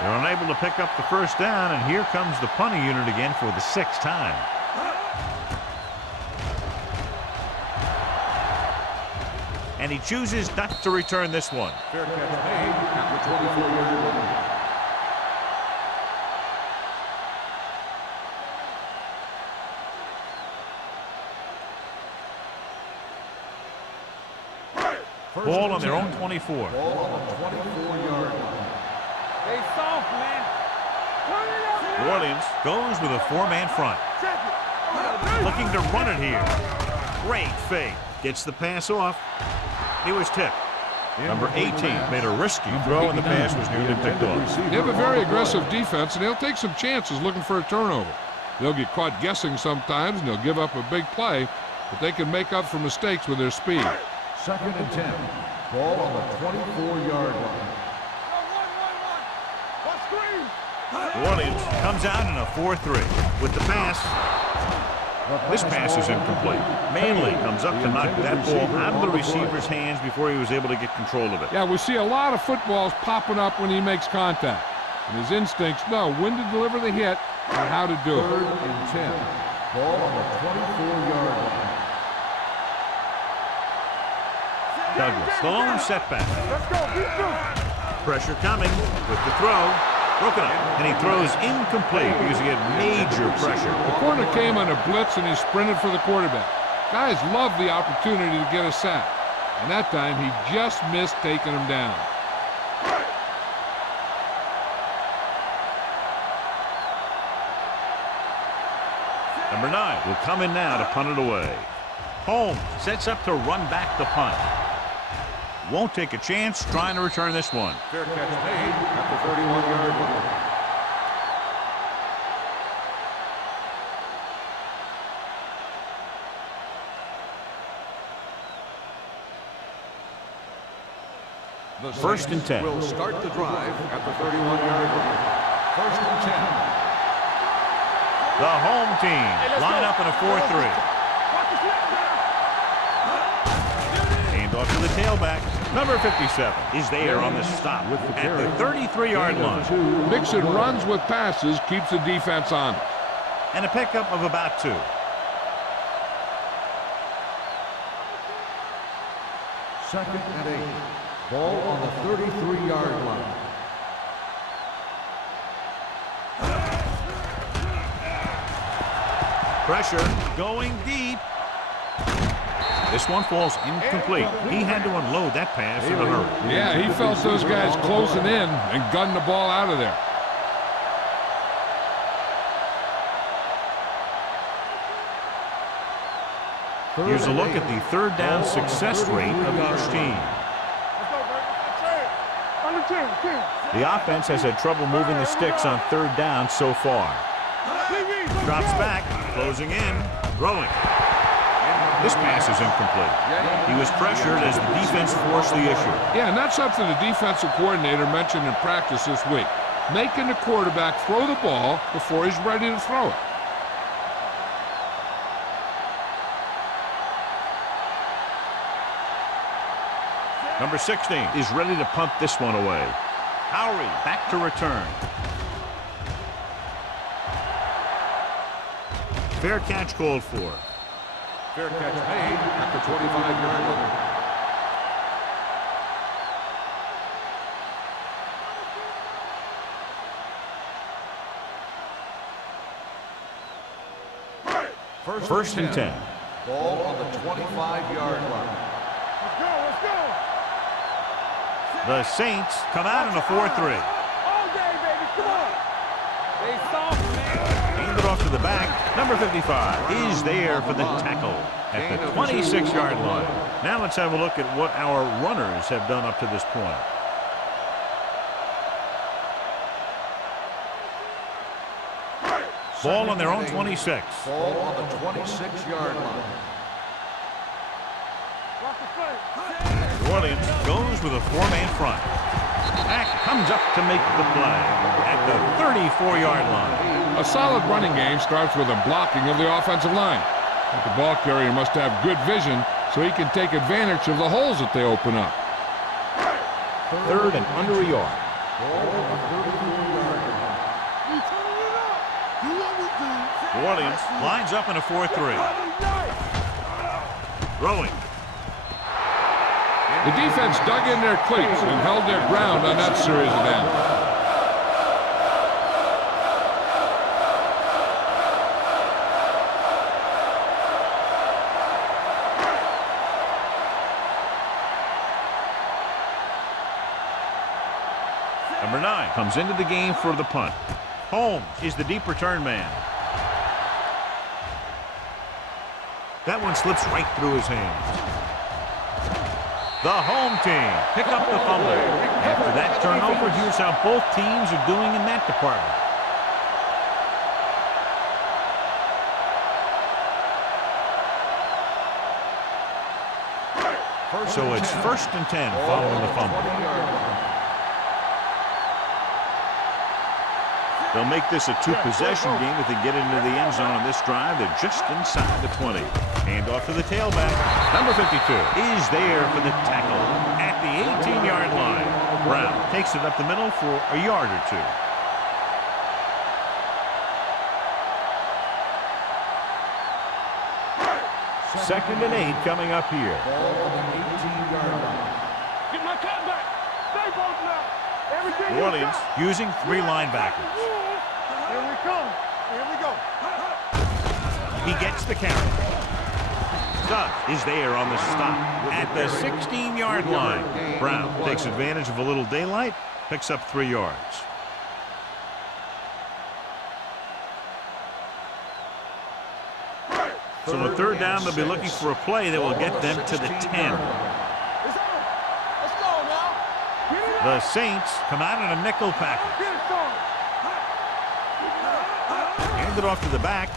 They're unable to pick up the first down, and here comes the punting unit again for the 6th time. And he chooses not to return this one. Fair catch made at the 24-yard line. Ball on their own 24. Ball on the 24-yard line. Stay soft, man. Turn it up, New Orleans goes with a 4-man front. Check it. Looking to run it here. Great fake. Gets the pass off. He was tipped. Number 18 made a risky throw, and the pass was nearly picked off. They have a very aggressive defense, and they'll take some chances looking for a turnover. They'll get caught guessing sometimes, and they'll give up a big play, but they can make up for mistakes with their speed. 2nd and 10. Ball on the 24-yard line. New Orleans comes out in a 4-3 with the pass. This pass is incomplete. Manley comes up to knock that ball out of the receiver's hands before he was able to get control of it. Yeah, we see a lot of footballs popping up when he makes contact. And his instincts know when to deliver the hit and how to do it. 3rd and 10. Ball on the 24-yard line. Douglas, the lone setback. Let's go. Beat through. Pressure coming with the throw. Broken up, and he throws incomplete because he had major pressure. The corner came on a blitz, and he sprinted for the quarterback. Guys love the opportunity to get a sack. And that time, he just missed taking him down. Number 9 will come in now to punt it away. Holmes sets up to run back the punt. Won't take a chance trying to return this one. Fair catch made at the 31-yard line. The 1st and 10. Will start the drive at the 31-yard line. 1st and 10. The home team line up in a 4-3. Off to the tailback. Number 57 is there on the stop at the 33-yard line. Mixing runs with passes keeps the defense honest. And a pickup of about 2. 2nd and 8. Ball on the 33-yard line. Pressure going deep. This one falls incomplete. He had to unload that pass in a hurry. Yeah, he felt those guys closing in and gunned the ball out of there. Here's a look at the 3rd down success rate of each team. The offense has had trouble moving the sticks on 3rd down so far. Drops back, closing in, throwing. This pass is incomplete. He was pressured as the defense forced the issue. Yeah, and that's something the defensive coordinator mentioned in practice this week. Making the quarterback throw the ball before he's ready to throw it. Number 16 is ready to punt this one away. Howry back to return. Fair catch called for. Fair catch made at the 25-yard line. First and 10. Ball on the 25-yard line. Let's go. Let's go. The Saints come out in a 4-3. All day, baby. Come on. Stay soft, man. Hand it off to the back. Number 55 is there for the tackle at the 26-yard line. Now let's have a look at what our runners have done up to this point. Ball on their own 26. Ball on the 26-yard line. New Orleans goes with a 4-man front. Mack comes up to make the play at the 34-yard line. A solid running game starts with a blocking of the offensive line. But the ball carrier must have good vision so he can take advantage of the holes that they open up. 3rd and under a yard. New Orleans lines up in a 4-3. Throwing. The defense dug in their cleats and held their ground on that series of downs. Number 9 comes into the game for the punt. Holmes is the deep return man. That one slips right through his hands. The home team pick up the fumble. After that turnover, here's how both teams are doing in that department. So it's 1st and 10 following the fumble. They'll make this a 2-possession game if they get into the end zone on this drive. They're just inside the 20. Hand off to the tailback. Number 52 is there for the tackle at the 18-yard line. Brown takes it up the middle for a yard or 2. Second and 8 coming up here. Get my cut back. Stay both now. Everything New Orleans using 3 linebackers. Here we come. Here we go. He gets the carry. Suggs is there on the stop at the 16-yard line. Brown takes advantage of a little daylight, picks up 3 yards. So on 3rd down, they'll be looking for a play that will get them to the 10. Let's go now. The Saints come out in a nickel package. Get it started. Hand it off to the back.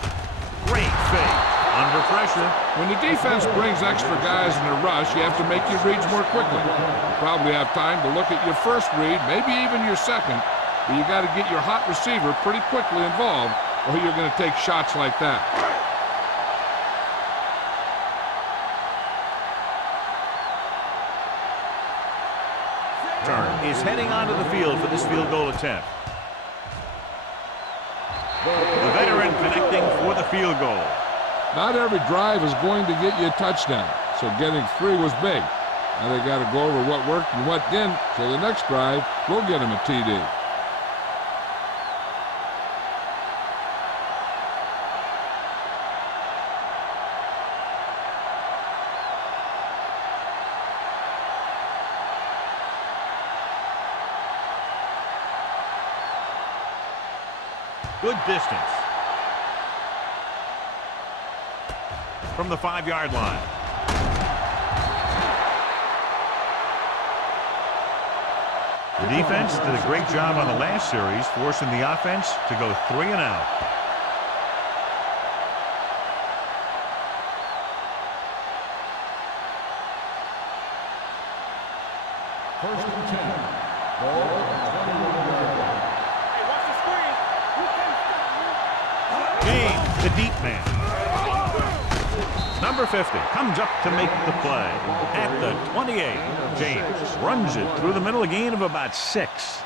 Great fake. Under pressure. When the defense brings extra guys in a rush, you have to make your reads more quickly. You probably have time to look at your first read, maybe even your second, but you got to get your hot receiver pretty quickly involved, or you're going to take shots like that. Is heading onto the field for this field goal attempt. The veteran connecting for the field goal. Not every drive is going to get you a touchdown, so getting 3 was big. Now they got to go over what worked and what didn't, so the next drive will get them a TD. Good distance. From the 5-yard line. The defense did a great job on the last series, forcing the offense to go 3 and out. First and 10. Ball at the 21-yard line. Hey, watch the screen. You can't stop me. James, the deep man. Number 50 comes up to make the play at the 28. James runs it through the middle, a gain of about 6.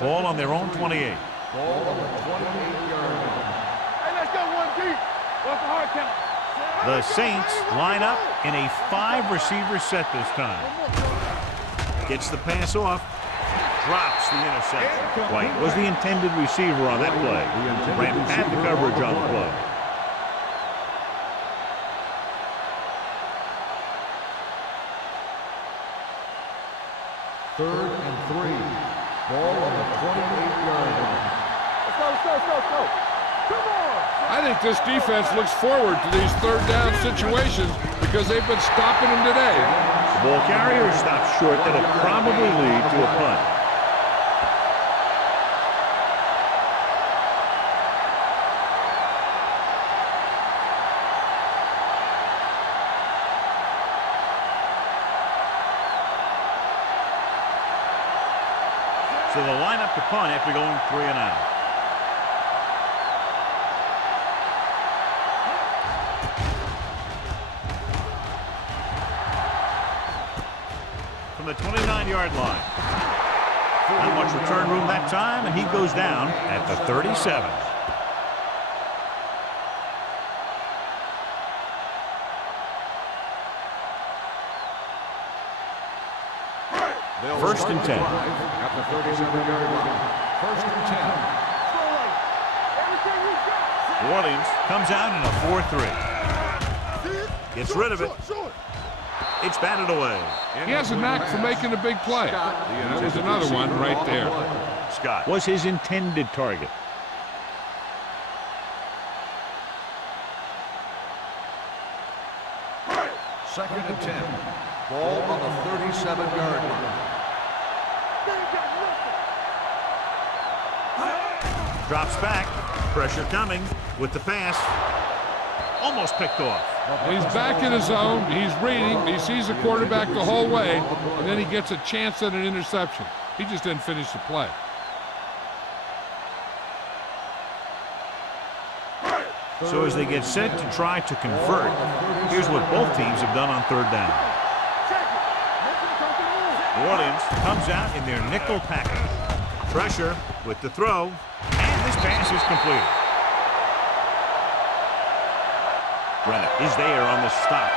Ball on their own 28. Ball on the 28-yard line. Hey, let's go 1 deep. What's the hard count? The Saints line up in a 5-receiver set this time. Gets the pass off. Drops the interception. White was the intended receiver on that play. Ran at the coverage on the play. Third and 3. Ball on the 28-yard line. Let's go. Come on. I think this defense looks forward to these 3rd down situations because they've been stopping them today. The Ball carrier stops short. That'll probably lead to a punt. So they'll line up to punt after going 3 and out. From the 29-yard line. Not much return room that time, and he goes down at the 37. First and 10. At the 37-yard line. First and 10. New Orleans comes out in a 4-3. Gets rid of it. It's batted away. He has a knack for making a big play. And that was another one right there. Scott was his intended target. Second and 10. Ball on the 37-yard line. Drops back. Pressure coming with the pass. Almost picked off. He's back in his zone. He's reading. He sees the quarterback the whole way, and then he gets a chance at an interception. He just didn't finish the play. So as they get set to try to convert, here's what both teams have done on third down. New Orleans comes out in their nickel package. Pressure with the throw, and this pass is completed. Brennan is there on the stop.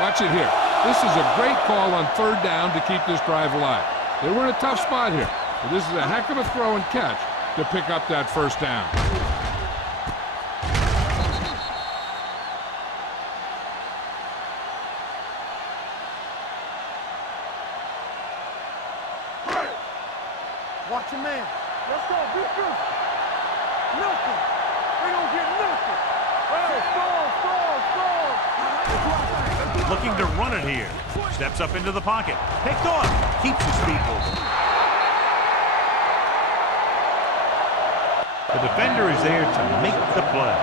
Watch it here. This is a great call on third down to keep this drive alive. They were in a tough spot here, but this is a heck of a throw and catch to pick up that first down. Watch your man. Let's go. Be good. Nothing. They don't get nothing. Hey, score. Looking to run it here. Steps up into the pocket. Picked off. Keeps his feet moving. The defender is there to make the play.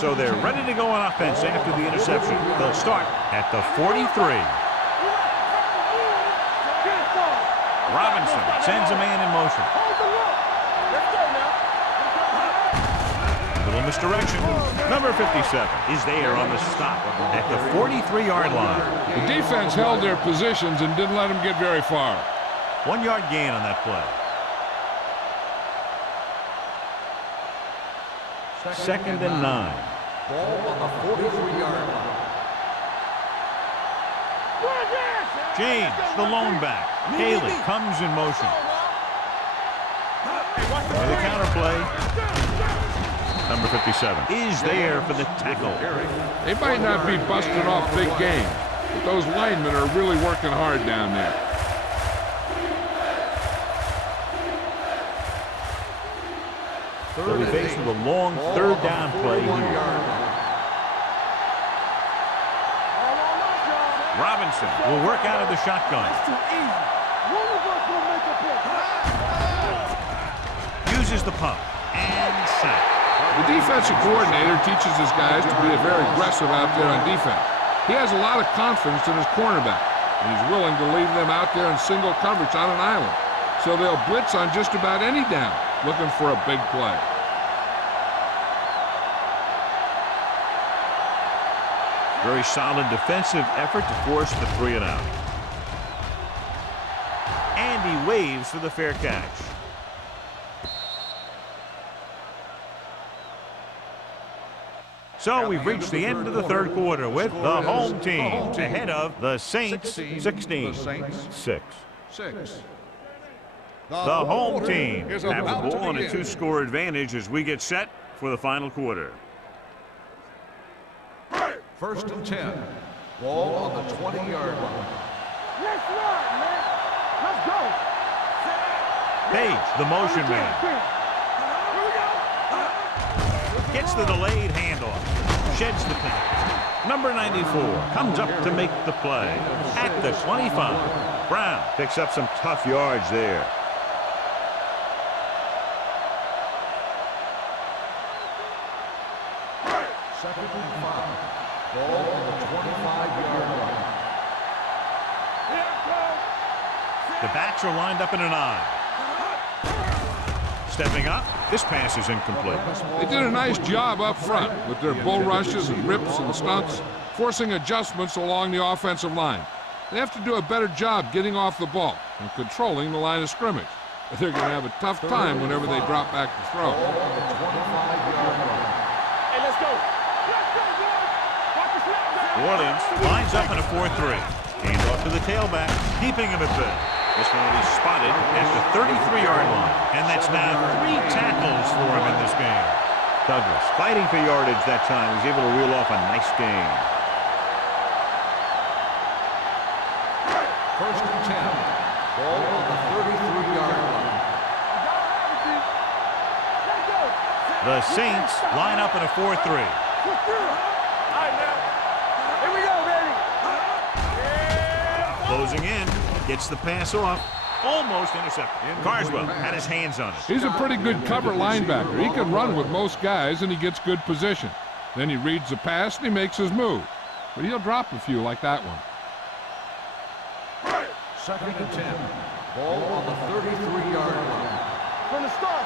So they're ready to go on offense after the interception. They'll start at the 43. Robinson sends a man in motion. Little misdirection. Number 57 is there on the stop at the 43-yard line. The defense held their positions and didn't let them get very far. 1-yard gain on that play. Second and 9. Ball on the 43-yard line. James, the lone back. Haley comes in motion. For the counter play. Number 57 is there for the tackle. They might not be busting off big game, but those linemen are really working hard down there. They'll be faced with a long third down play here. Robinson will work out of the shotgun. Uses the pump and sack. The defensive coordinator teaches his guys to be very aggressive out there on defense. He has a lot of confidence in his cornerback, and he's willing to leave them out there in single coverage on an island. So they'll blitz on just about any down, looking for a big play. Very solid defensive effort to force the 3 and out. And he waves for the fair catch. So we've reached the end of the third quarter with the home team ahead of the Saints 16-6. The home team have the ball on a 2-score advantage as we get set for the final quarter. First and 10. Ball on the 20-yard line. Let's run, man. Let's go. Page, the motion man. Gets the delayed handoff. Sheds the tackle. Number 94 comes up to make the play at the 25. Brown picks up some tough yards there. Second and 5. Ball on the 25-yard line. The backs are lined up in an I. Stepping up, this pass is incomplete. They did a nice job up front with their bull rushes and rips and stunts, forcing adjustments along the offensive line. They have to do a better job getting off the ball and controlling the line of scrimmage. But they're going to have a tough time whenever they drop back to throw. Hey, let's go. New Orleans lines up in a 4-3. Hands off to the tailback, keeping him at bay. This one will be spotted at the 33-yard line. And that's now 3 tackles for him in this game. Douglas fighting for yardage that time. He's able to reel off a nice gain. First and 10. Ball on the 33-yard line. The Saints line up in a 4-3. All right, now. Here we go, baby. Closing in. Gets the pass off. Almost intercepted. Carswell had his hands on it. He's a pretty good cover linebacker. He can run with most guys, and he gets good position. Then he reads the pass, and he makes his move. But he'll drop a few like that one. Second and 10. Ball on the 33-yard line. From the start.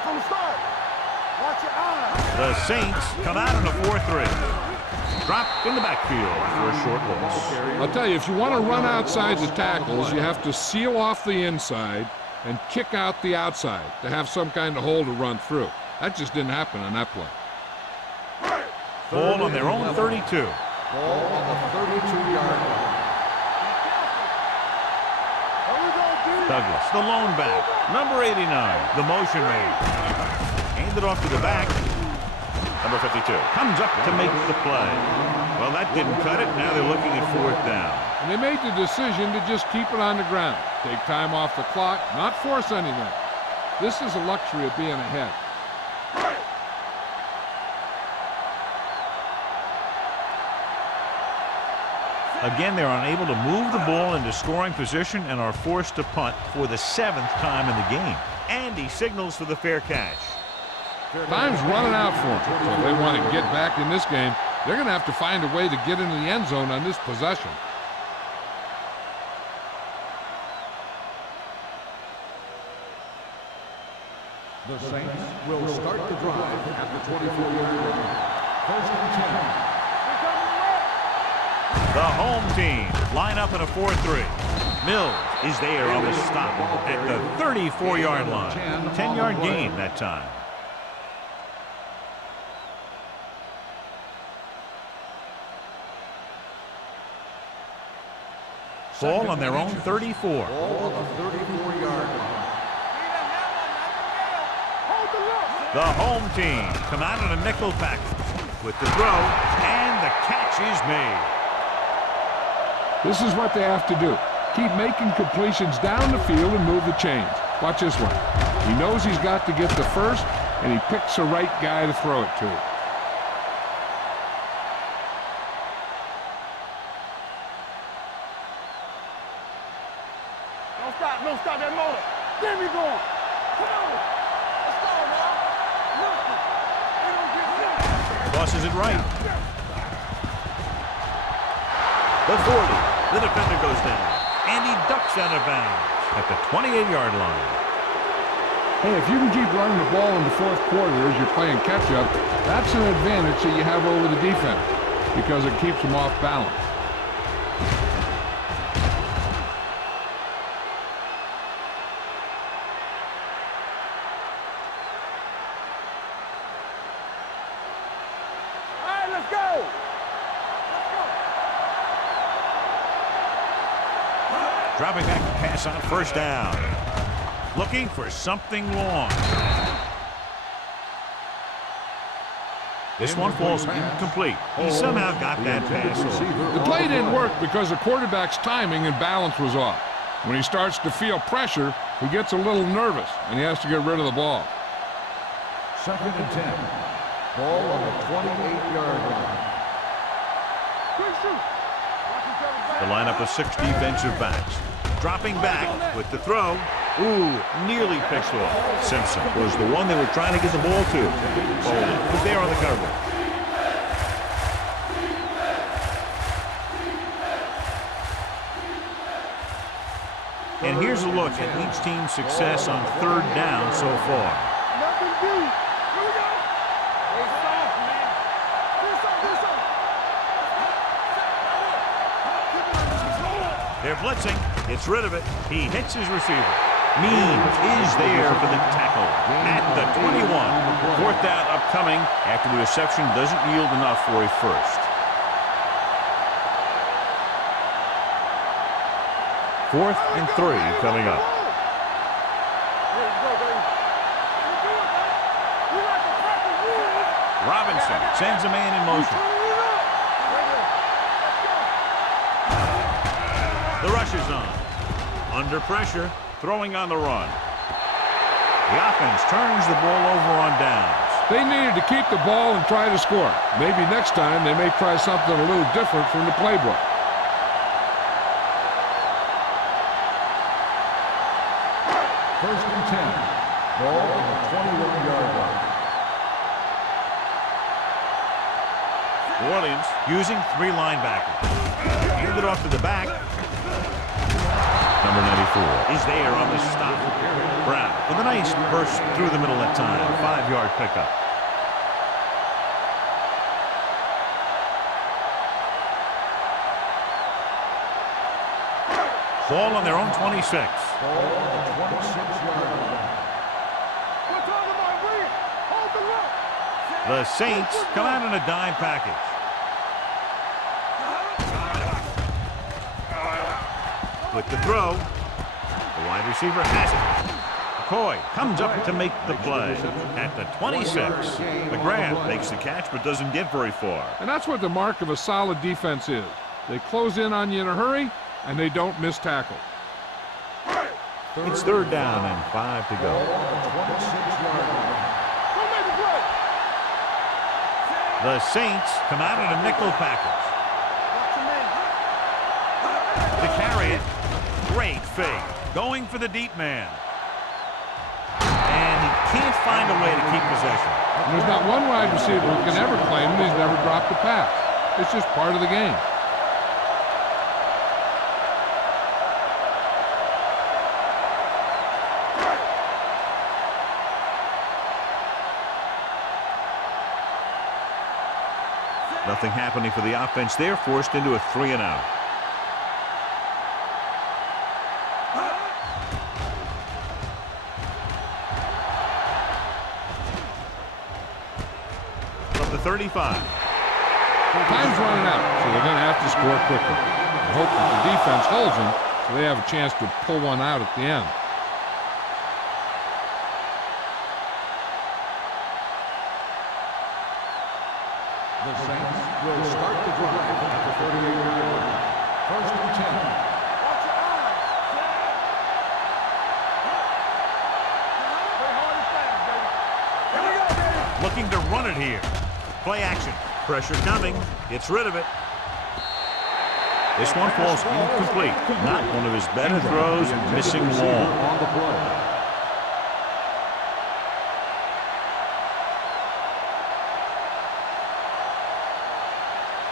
Watch your eyes. The Saints come out in a 4-3. Dropped in the backfield for a short loss. I'll tell you, if you want to run outside the tackles, you have to seal off the inside and kick out the outside to have some kind of hole to run through. That just didn't happen on that play. Ball on their own 32. Ball on the 32-yard line. Douglas, the lone back. Number 89, the motion man. Handed off to the back. Number 52 comes up to make the play. Well, that didn't cut it. Now they're looking at 4th down. And they made the decision to just keep it on the ground. Take time off the clock, not force anything. This is a luxury of being ahead. Again, they're unable to move the ball into scoring position and are forced to punt for the 7th time in the game. And he signals for the fair catch. Time's running out for them. So if they want to get back in this game, they're going to have to find a way to get into the end zone on this possession. The Saints will start the drive at the 24-yard line. First and 10. The home team line up in a 4-3. Mills is there on the stop at the 34-yard line. 10-yard gain that time. Ball on their own 34. Ball on the 34-yard line. The home team come out in a nickel package with the throw, and the catch is made. This is what they have to do. Keep making completions down the field and move the chains. Watch this one. He knows he's got to get the first, and he picks the right guy to throw it to. Don't stop that motor. Get me going. Come on. Let's go, man. Crosses it right. The 40. The defender goes down. And he ducks out of bounds at the 28-yard line. Hey, if you can keep running the ball in the 4th quarter as you're playing catch-up, that's an advantage that you have over the defense because it keeps them off balance. Dropping back to pass on 1st down. Looking for something long. This one falls incomplete. He somehow got that pass off. The play didn't work because the quarterback's timing and balance was off. When he starts to feel pressure, He gets a little nervous, and he has to get rid of the ball. 2nd and 10. Ball on the 28-yard line. The lineup of 6 defensive backs. Dropping back with the throw. Ooh, nearly picked off. Simpson was the one they were trying to get the ball to. Foley was there on the cover. And here's a look at each team's success on 3rd down so far. Nothing deep. Here we go. It's soft, man. They're blitzing. Gets rid of it. He hits his receiver. Means is there for the tackle at the 21. 4th down upcoming after the reception doesn't yield enough for a first. 4th and 3 coming up. Robinson sends a man in motion. The rush is on. Under pressure, throwing on the run. The offense turns the ball over on downs. They needed to keep the ball and try to score. Maybe next time they may try something a little different from the playbook. 1st and 10. Ball on the 21-yard line. New Orleans using 3 linebackers. Hand it off to the back. Number 94 is there on the stop. Brown with a nice burst through the middle that time. 5-yard pickup. Ball on their own 26. Ball on the 26-yard line. The Saints come out in a dime package. With the throw, the wide receiver has it. McCoy comes up to make the play at the 26. McGrath makes the catch but doesn't get very far. And that's what the mark of a solid defense is. They close in on you in a hurry, and they don't miss tackle. It's 3rd down and 5 to go. The Saints come out in a nickel package. To carry it, great fake. Going for the deep man. And he can't find a way to keep possession. And there's not one wide receiver who can ever claim that he's never dropped a pass. It's just part of the game. Nothing happening for the offense. They're forced into a 3-and-out. From the 35. Time's running out, so they're going to have to score quickly. I hope that the defense holds them so they have a chance to pull one out at the end. The Saints will start the drive at the 38-yard line. 1st and 10. Watch your eyes. Play hard and fast, baby. Here we go, baby. Looking to run it here. Play action. Pressure coming. Gets rid of it. This one falls incomplete. Not one of his better throws. Missing long. On the play.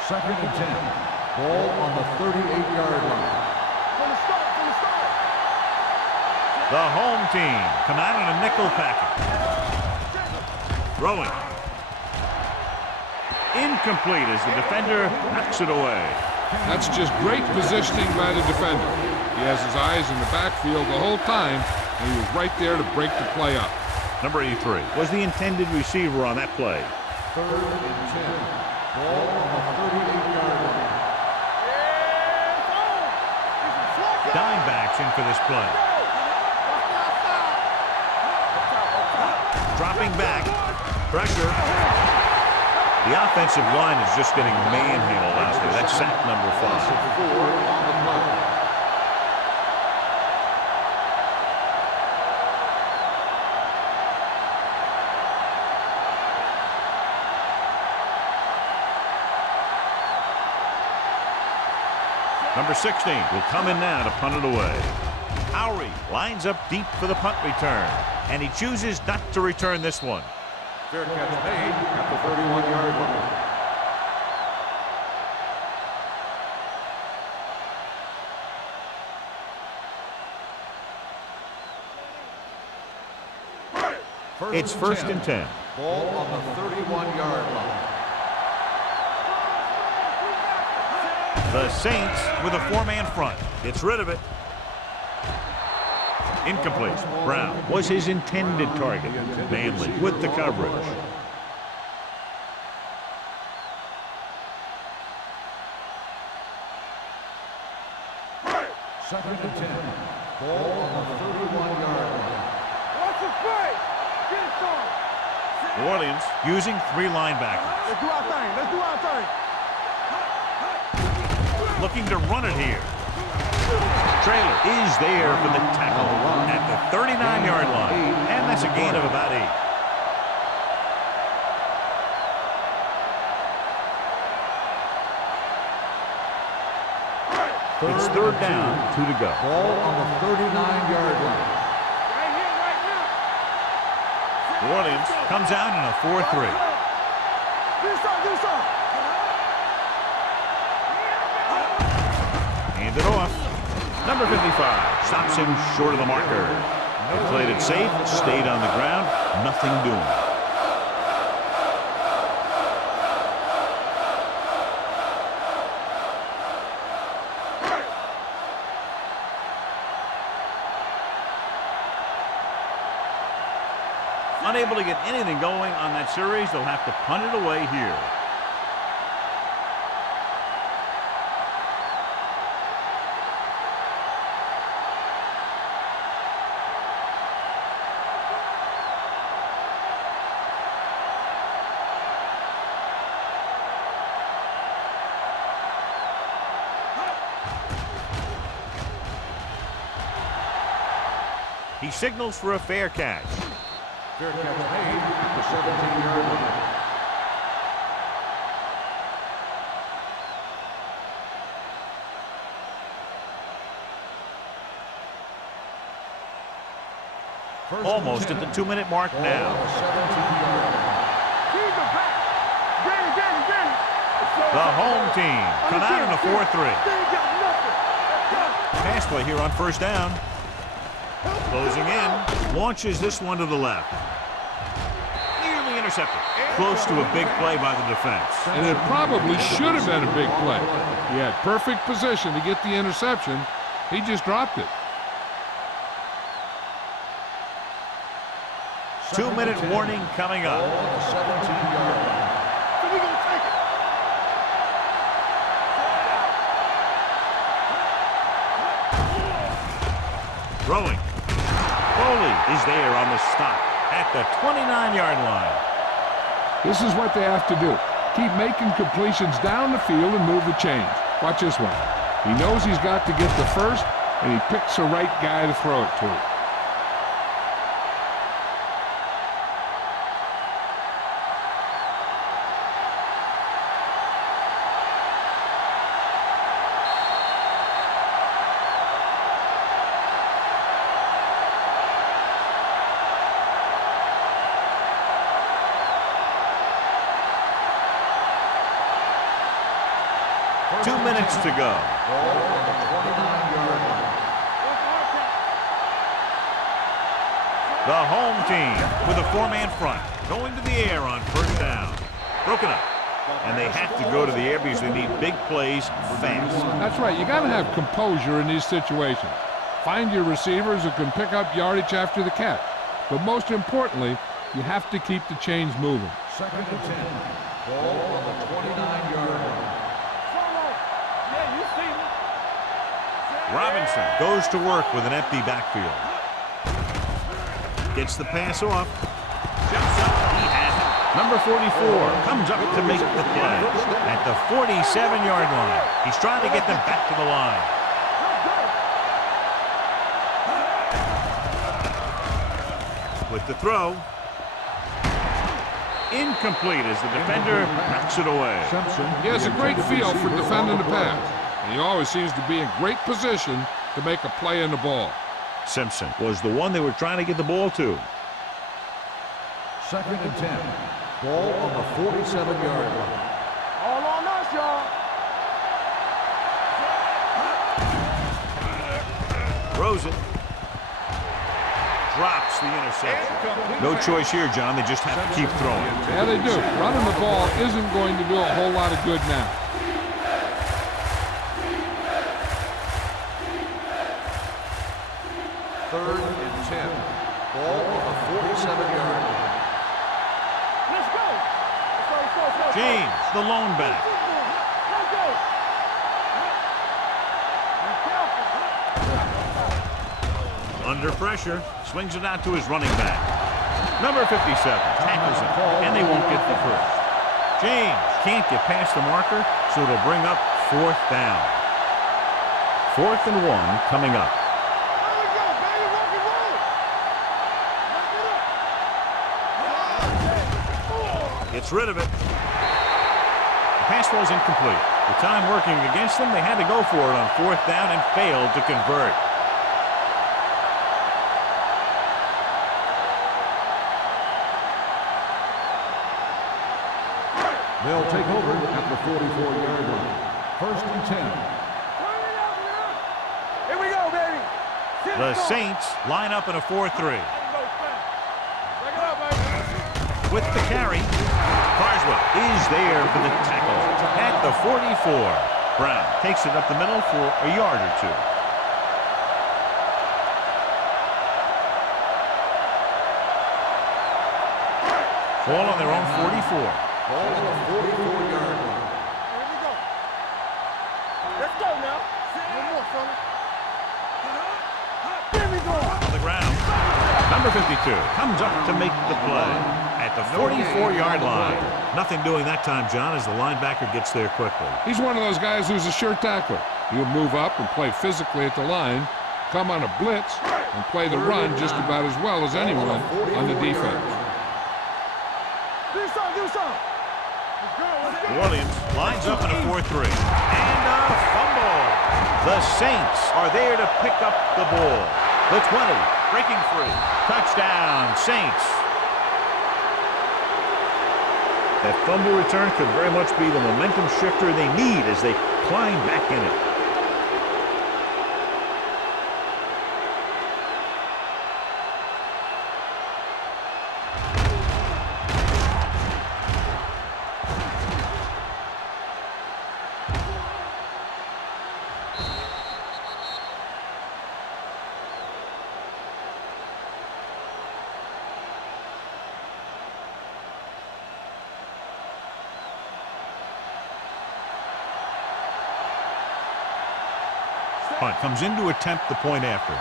Second and 10. Ball on the 38-yard line. From the start. The home team come out in a nickel package. Throwing. Incomplete as the defender knocks it away. That's just great positioning by the defender. He has his eyes in the backfield the whole time, and he was right there to break the play up. Number 83 was the intended receiver on that play. 3rd and 10. Ball on the 38-yard line. Dime backs in for this play. Dropping back. Pressure. The offensive line is just getting manhandled out there. That's sack number 5. 4 on the play. Number 16 will come in now to punt it away. Howry lines up deep for the punt return, and he chooses not to return this one. Fair catch made at the 31-yard line. It's first and 10. Ball on the 31-yard line. The Saints with a four-man front. Gets rid of it. Incomplete. Brown was his intended target. Manley with the coverage. Second and 10. Ball on the 31-yard line. Watch the play. Get it on. New Orleans using three linebackers. Let's do our thing. Let's do our thing. Looking to run it here. Trailer is there for the tackle at the 39-yard line. And that's a gain of about 8. It's third down, 2 to go. Ball on the 39-yard line. Right here, right now. New Orleans comes out in a 4-3. Do something. Hand it off. Number 55 stops him short of the marker. They played it safe, stayed on the ground, nothing doing. Unable to get anything going on that series, they'll have to punt it away here. He signals for a fair catch. Fair catch made at the 17-yard line. Almost at the 2-minute mark now. The home team come out in a 4-3. Pass play here on first down. Closing in, launches this one to the left. Nearly intercepted. Close to a big play by the defense. And it probably should have been a big play. He had perfect position to get the interception. He just dropped it. 2-minute warning coming up. 17-yard line. Throwing. Foley is there on the stop at the 29-yard line. This is what they have to do. Keep making completions down the field and move the chains. Watch this one. He knows he's got to get the first, and he picks the right guy to throw it to. 2 minutes to go. Ball on the 29-yard line. The home team with a four-man front going to the air on first down. Broken up. And they have to go to the air because they need big plays fast. That's right. You got to have composure in these situations. Find your receivers who can pick up yardage after the catch. But most importantly, you have to keep the chains moving. Second and 10. Ball on the 29-yard line. Robinson goes to work with an empty backfield. Gets the pass off. Jumps up. He has it. Number 44 comes up to make the play at the 47-yard line. He's trying to get them back to the line. With the throw. Incomplete as the defender knocks it away. He has a great feel for defending the pass. and he always seems to be in great position to make a play in the ball. Simpson was the one they were trying to get the ball to. 2nd and 10. Ball on the 47-yard line. All on us, y'all. Throws it. Drops the interception. No choice here, John. They just have to keep throwing. Yeah, they do. Running the ball isn't going to do a whole lot of good now. 3rd and 10. Ball on the 47-yard line. Let's go. Let's go. James, the lone back. Let's go. Be careful. Under pressure, swings it out to his running back. Number 57 tackles him, and they won't get the first. James can't get past the marker, so it'll bring up 4th down. 4th and 1 coming up. There we go, baby. Rock and roll. Knock it up. Gets rid of it. The pass ball's incomplete. The time working against them, they had to go for it on 4th down and failed to convert. They'll take over at the 44-yard line. 1st and 10. Here we go, baby. The Saints line up in a 4-3. Back it up, baby. With the carry, Carswell is there for the tackle at the 44. Brown takes it up the middle for a yard or two. Ball on their own 44. Ball on the 44-yard line. Here we go. Let's go now. One more, fella. Here we go. On the ground. Number 52 comes up to make the play at the 44-yard line. Nothing doing that time, John, as the linebacker gets there quickly. He's one of those guys who's a sure tackler. He'll move up and play physically at the line, come on a blitz, and play the run just about as well as anyone on the defense. Do something. Let's go. New Orleans lines up in a 4-3. And a fumble. The Saints are there to pick up the ball. The 20, breaking free. Touchdown, Saints. That fumble return could very much be the momentum shifter they need as they climb back in it. Punt comes in to attempt the point after.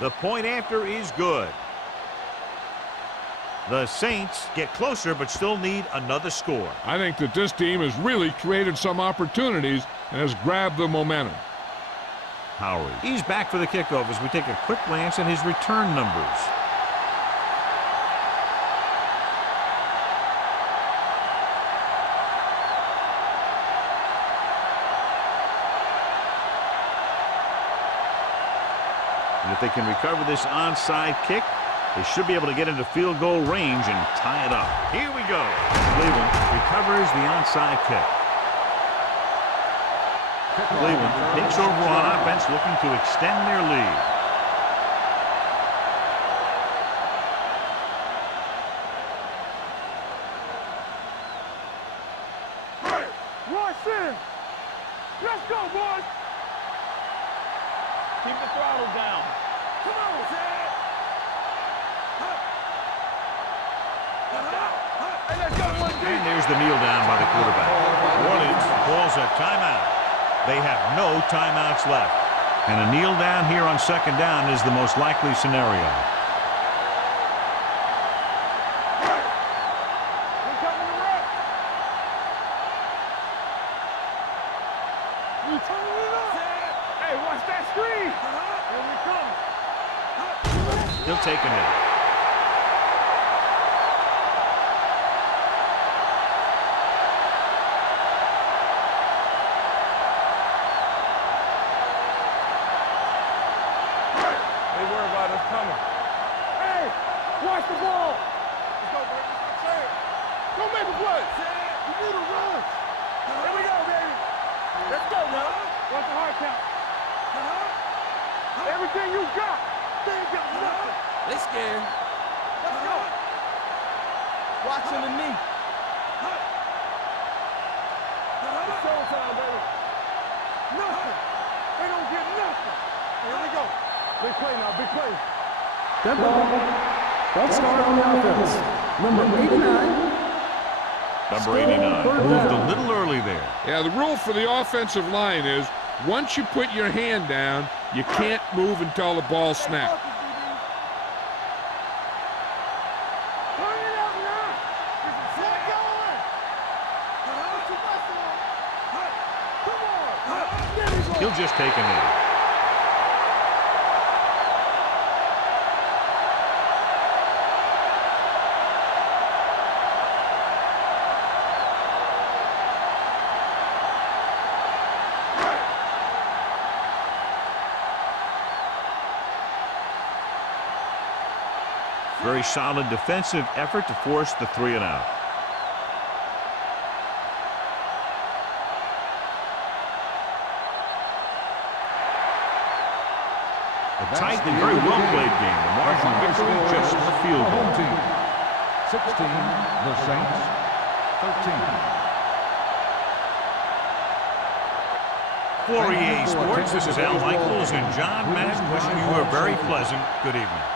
The point after is good. The Saints get closer but still need another score. I think that this team has really created some opportunities and has grabbed the momentum. Howery. He's back for the kickoff as we take a quick glance at his return numbers. And if they can recover this onside kick, they should be able to get into field goal range and tie it up. Here we go. Cleveland recovers the onside kick. Cleveland takes over on offense, looking to extend their lead. Rush in. Let's go, boys. Keep the throttle down. Come on, Zed. Hey, let's go, one And there's the kneel down by the quarterback. New Orleans calls a timeout. They have no timeouts left. And a kneel down here on 2nd down is the most likely scenario. Hey, watch that screen. Here we come. He'll take a knee. need to run. Here we go, baby. Let's go now. What's the hard count? Everything you got. They ain't got nothing. They scared. Let's go. Watching the knee. It's showtime, baby. Nothing. They don't get nothing. Here we go. Big play now, big play. Dead ball. Ball start on the offense. Number 89. Number 89 moved a little early there. Yeah, the rule for the offensive line is once you put your hand down, you can't move until the ball snaps. Turn it up now. Get going. Put your muscle on. Come on. There we go. He'll just take a knee. Very solid defensive effort to force the 3 and out. A tight and very well played game. The margin of victory just a field goal. Home team. 16, the Saints. 13. For EA Sports, this is Al Michaels and John Madden wishing you a very pleasant good evening.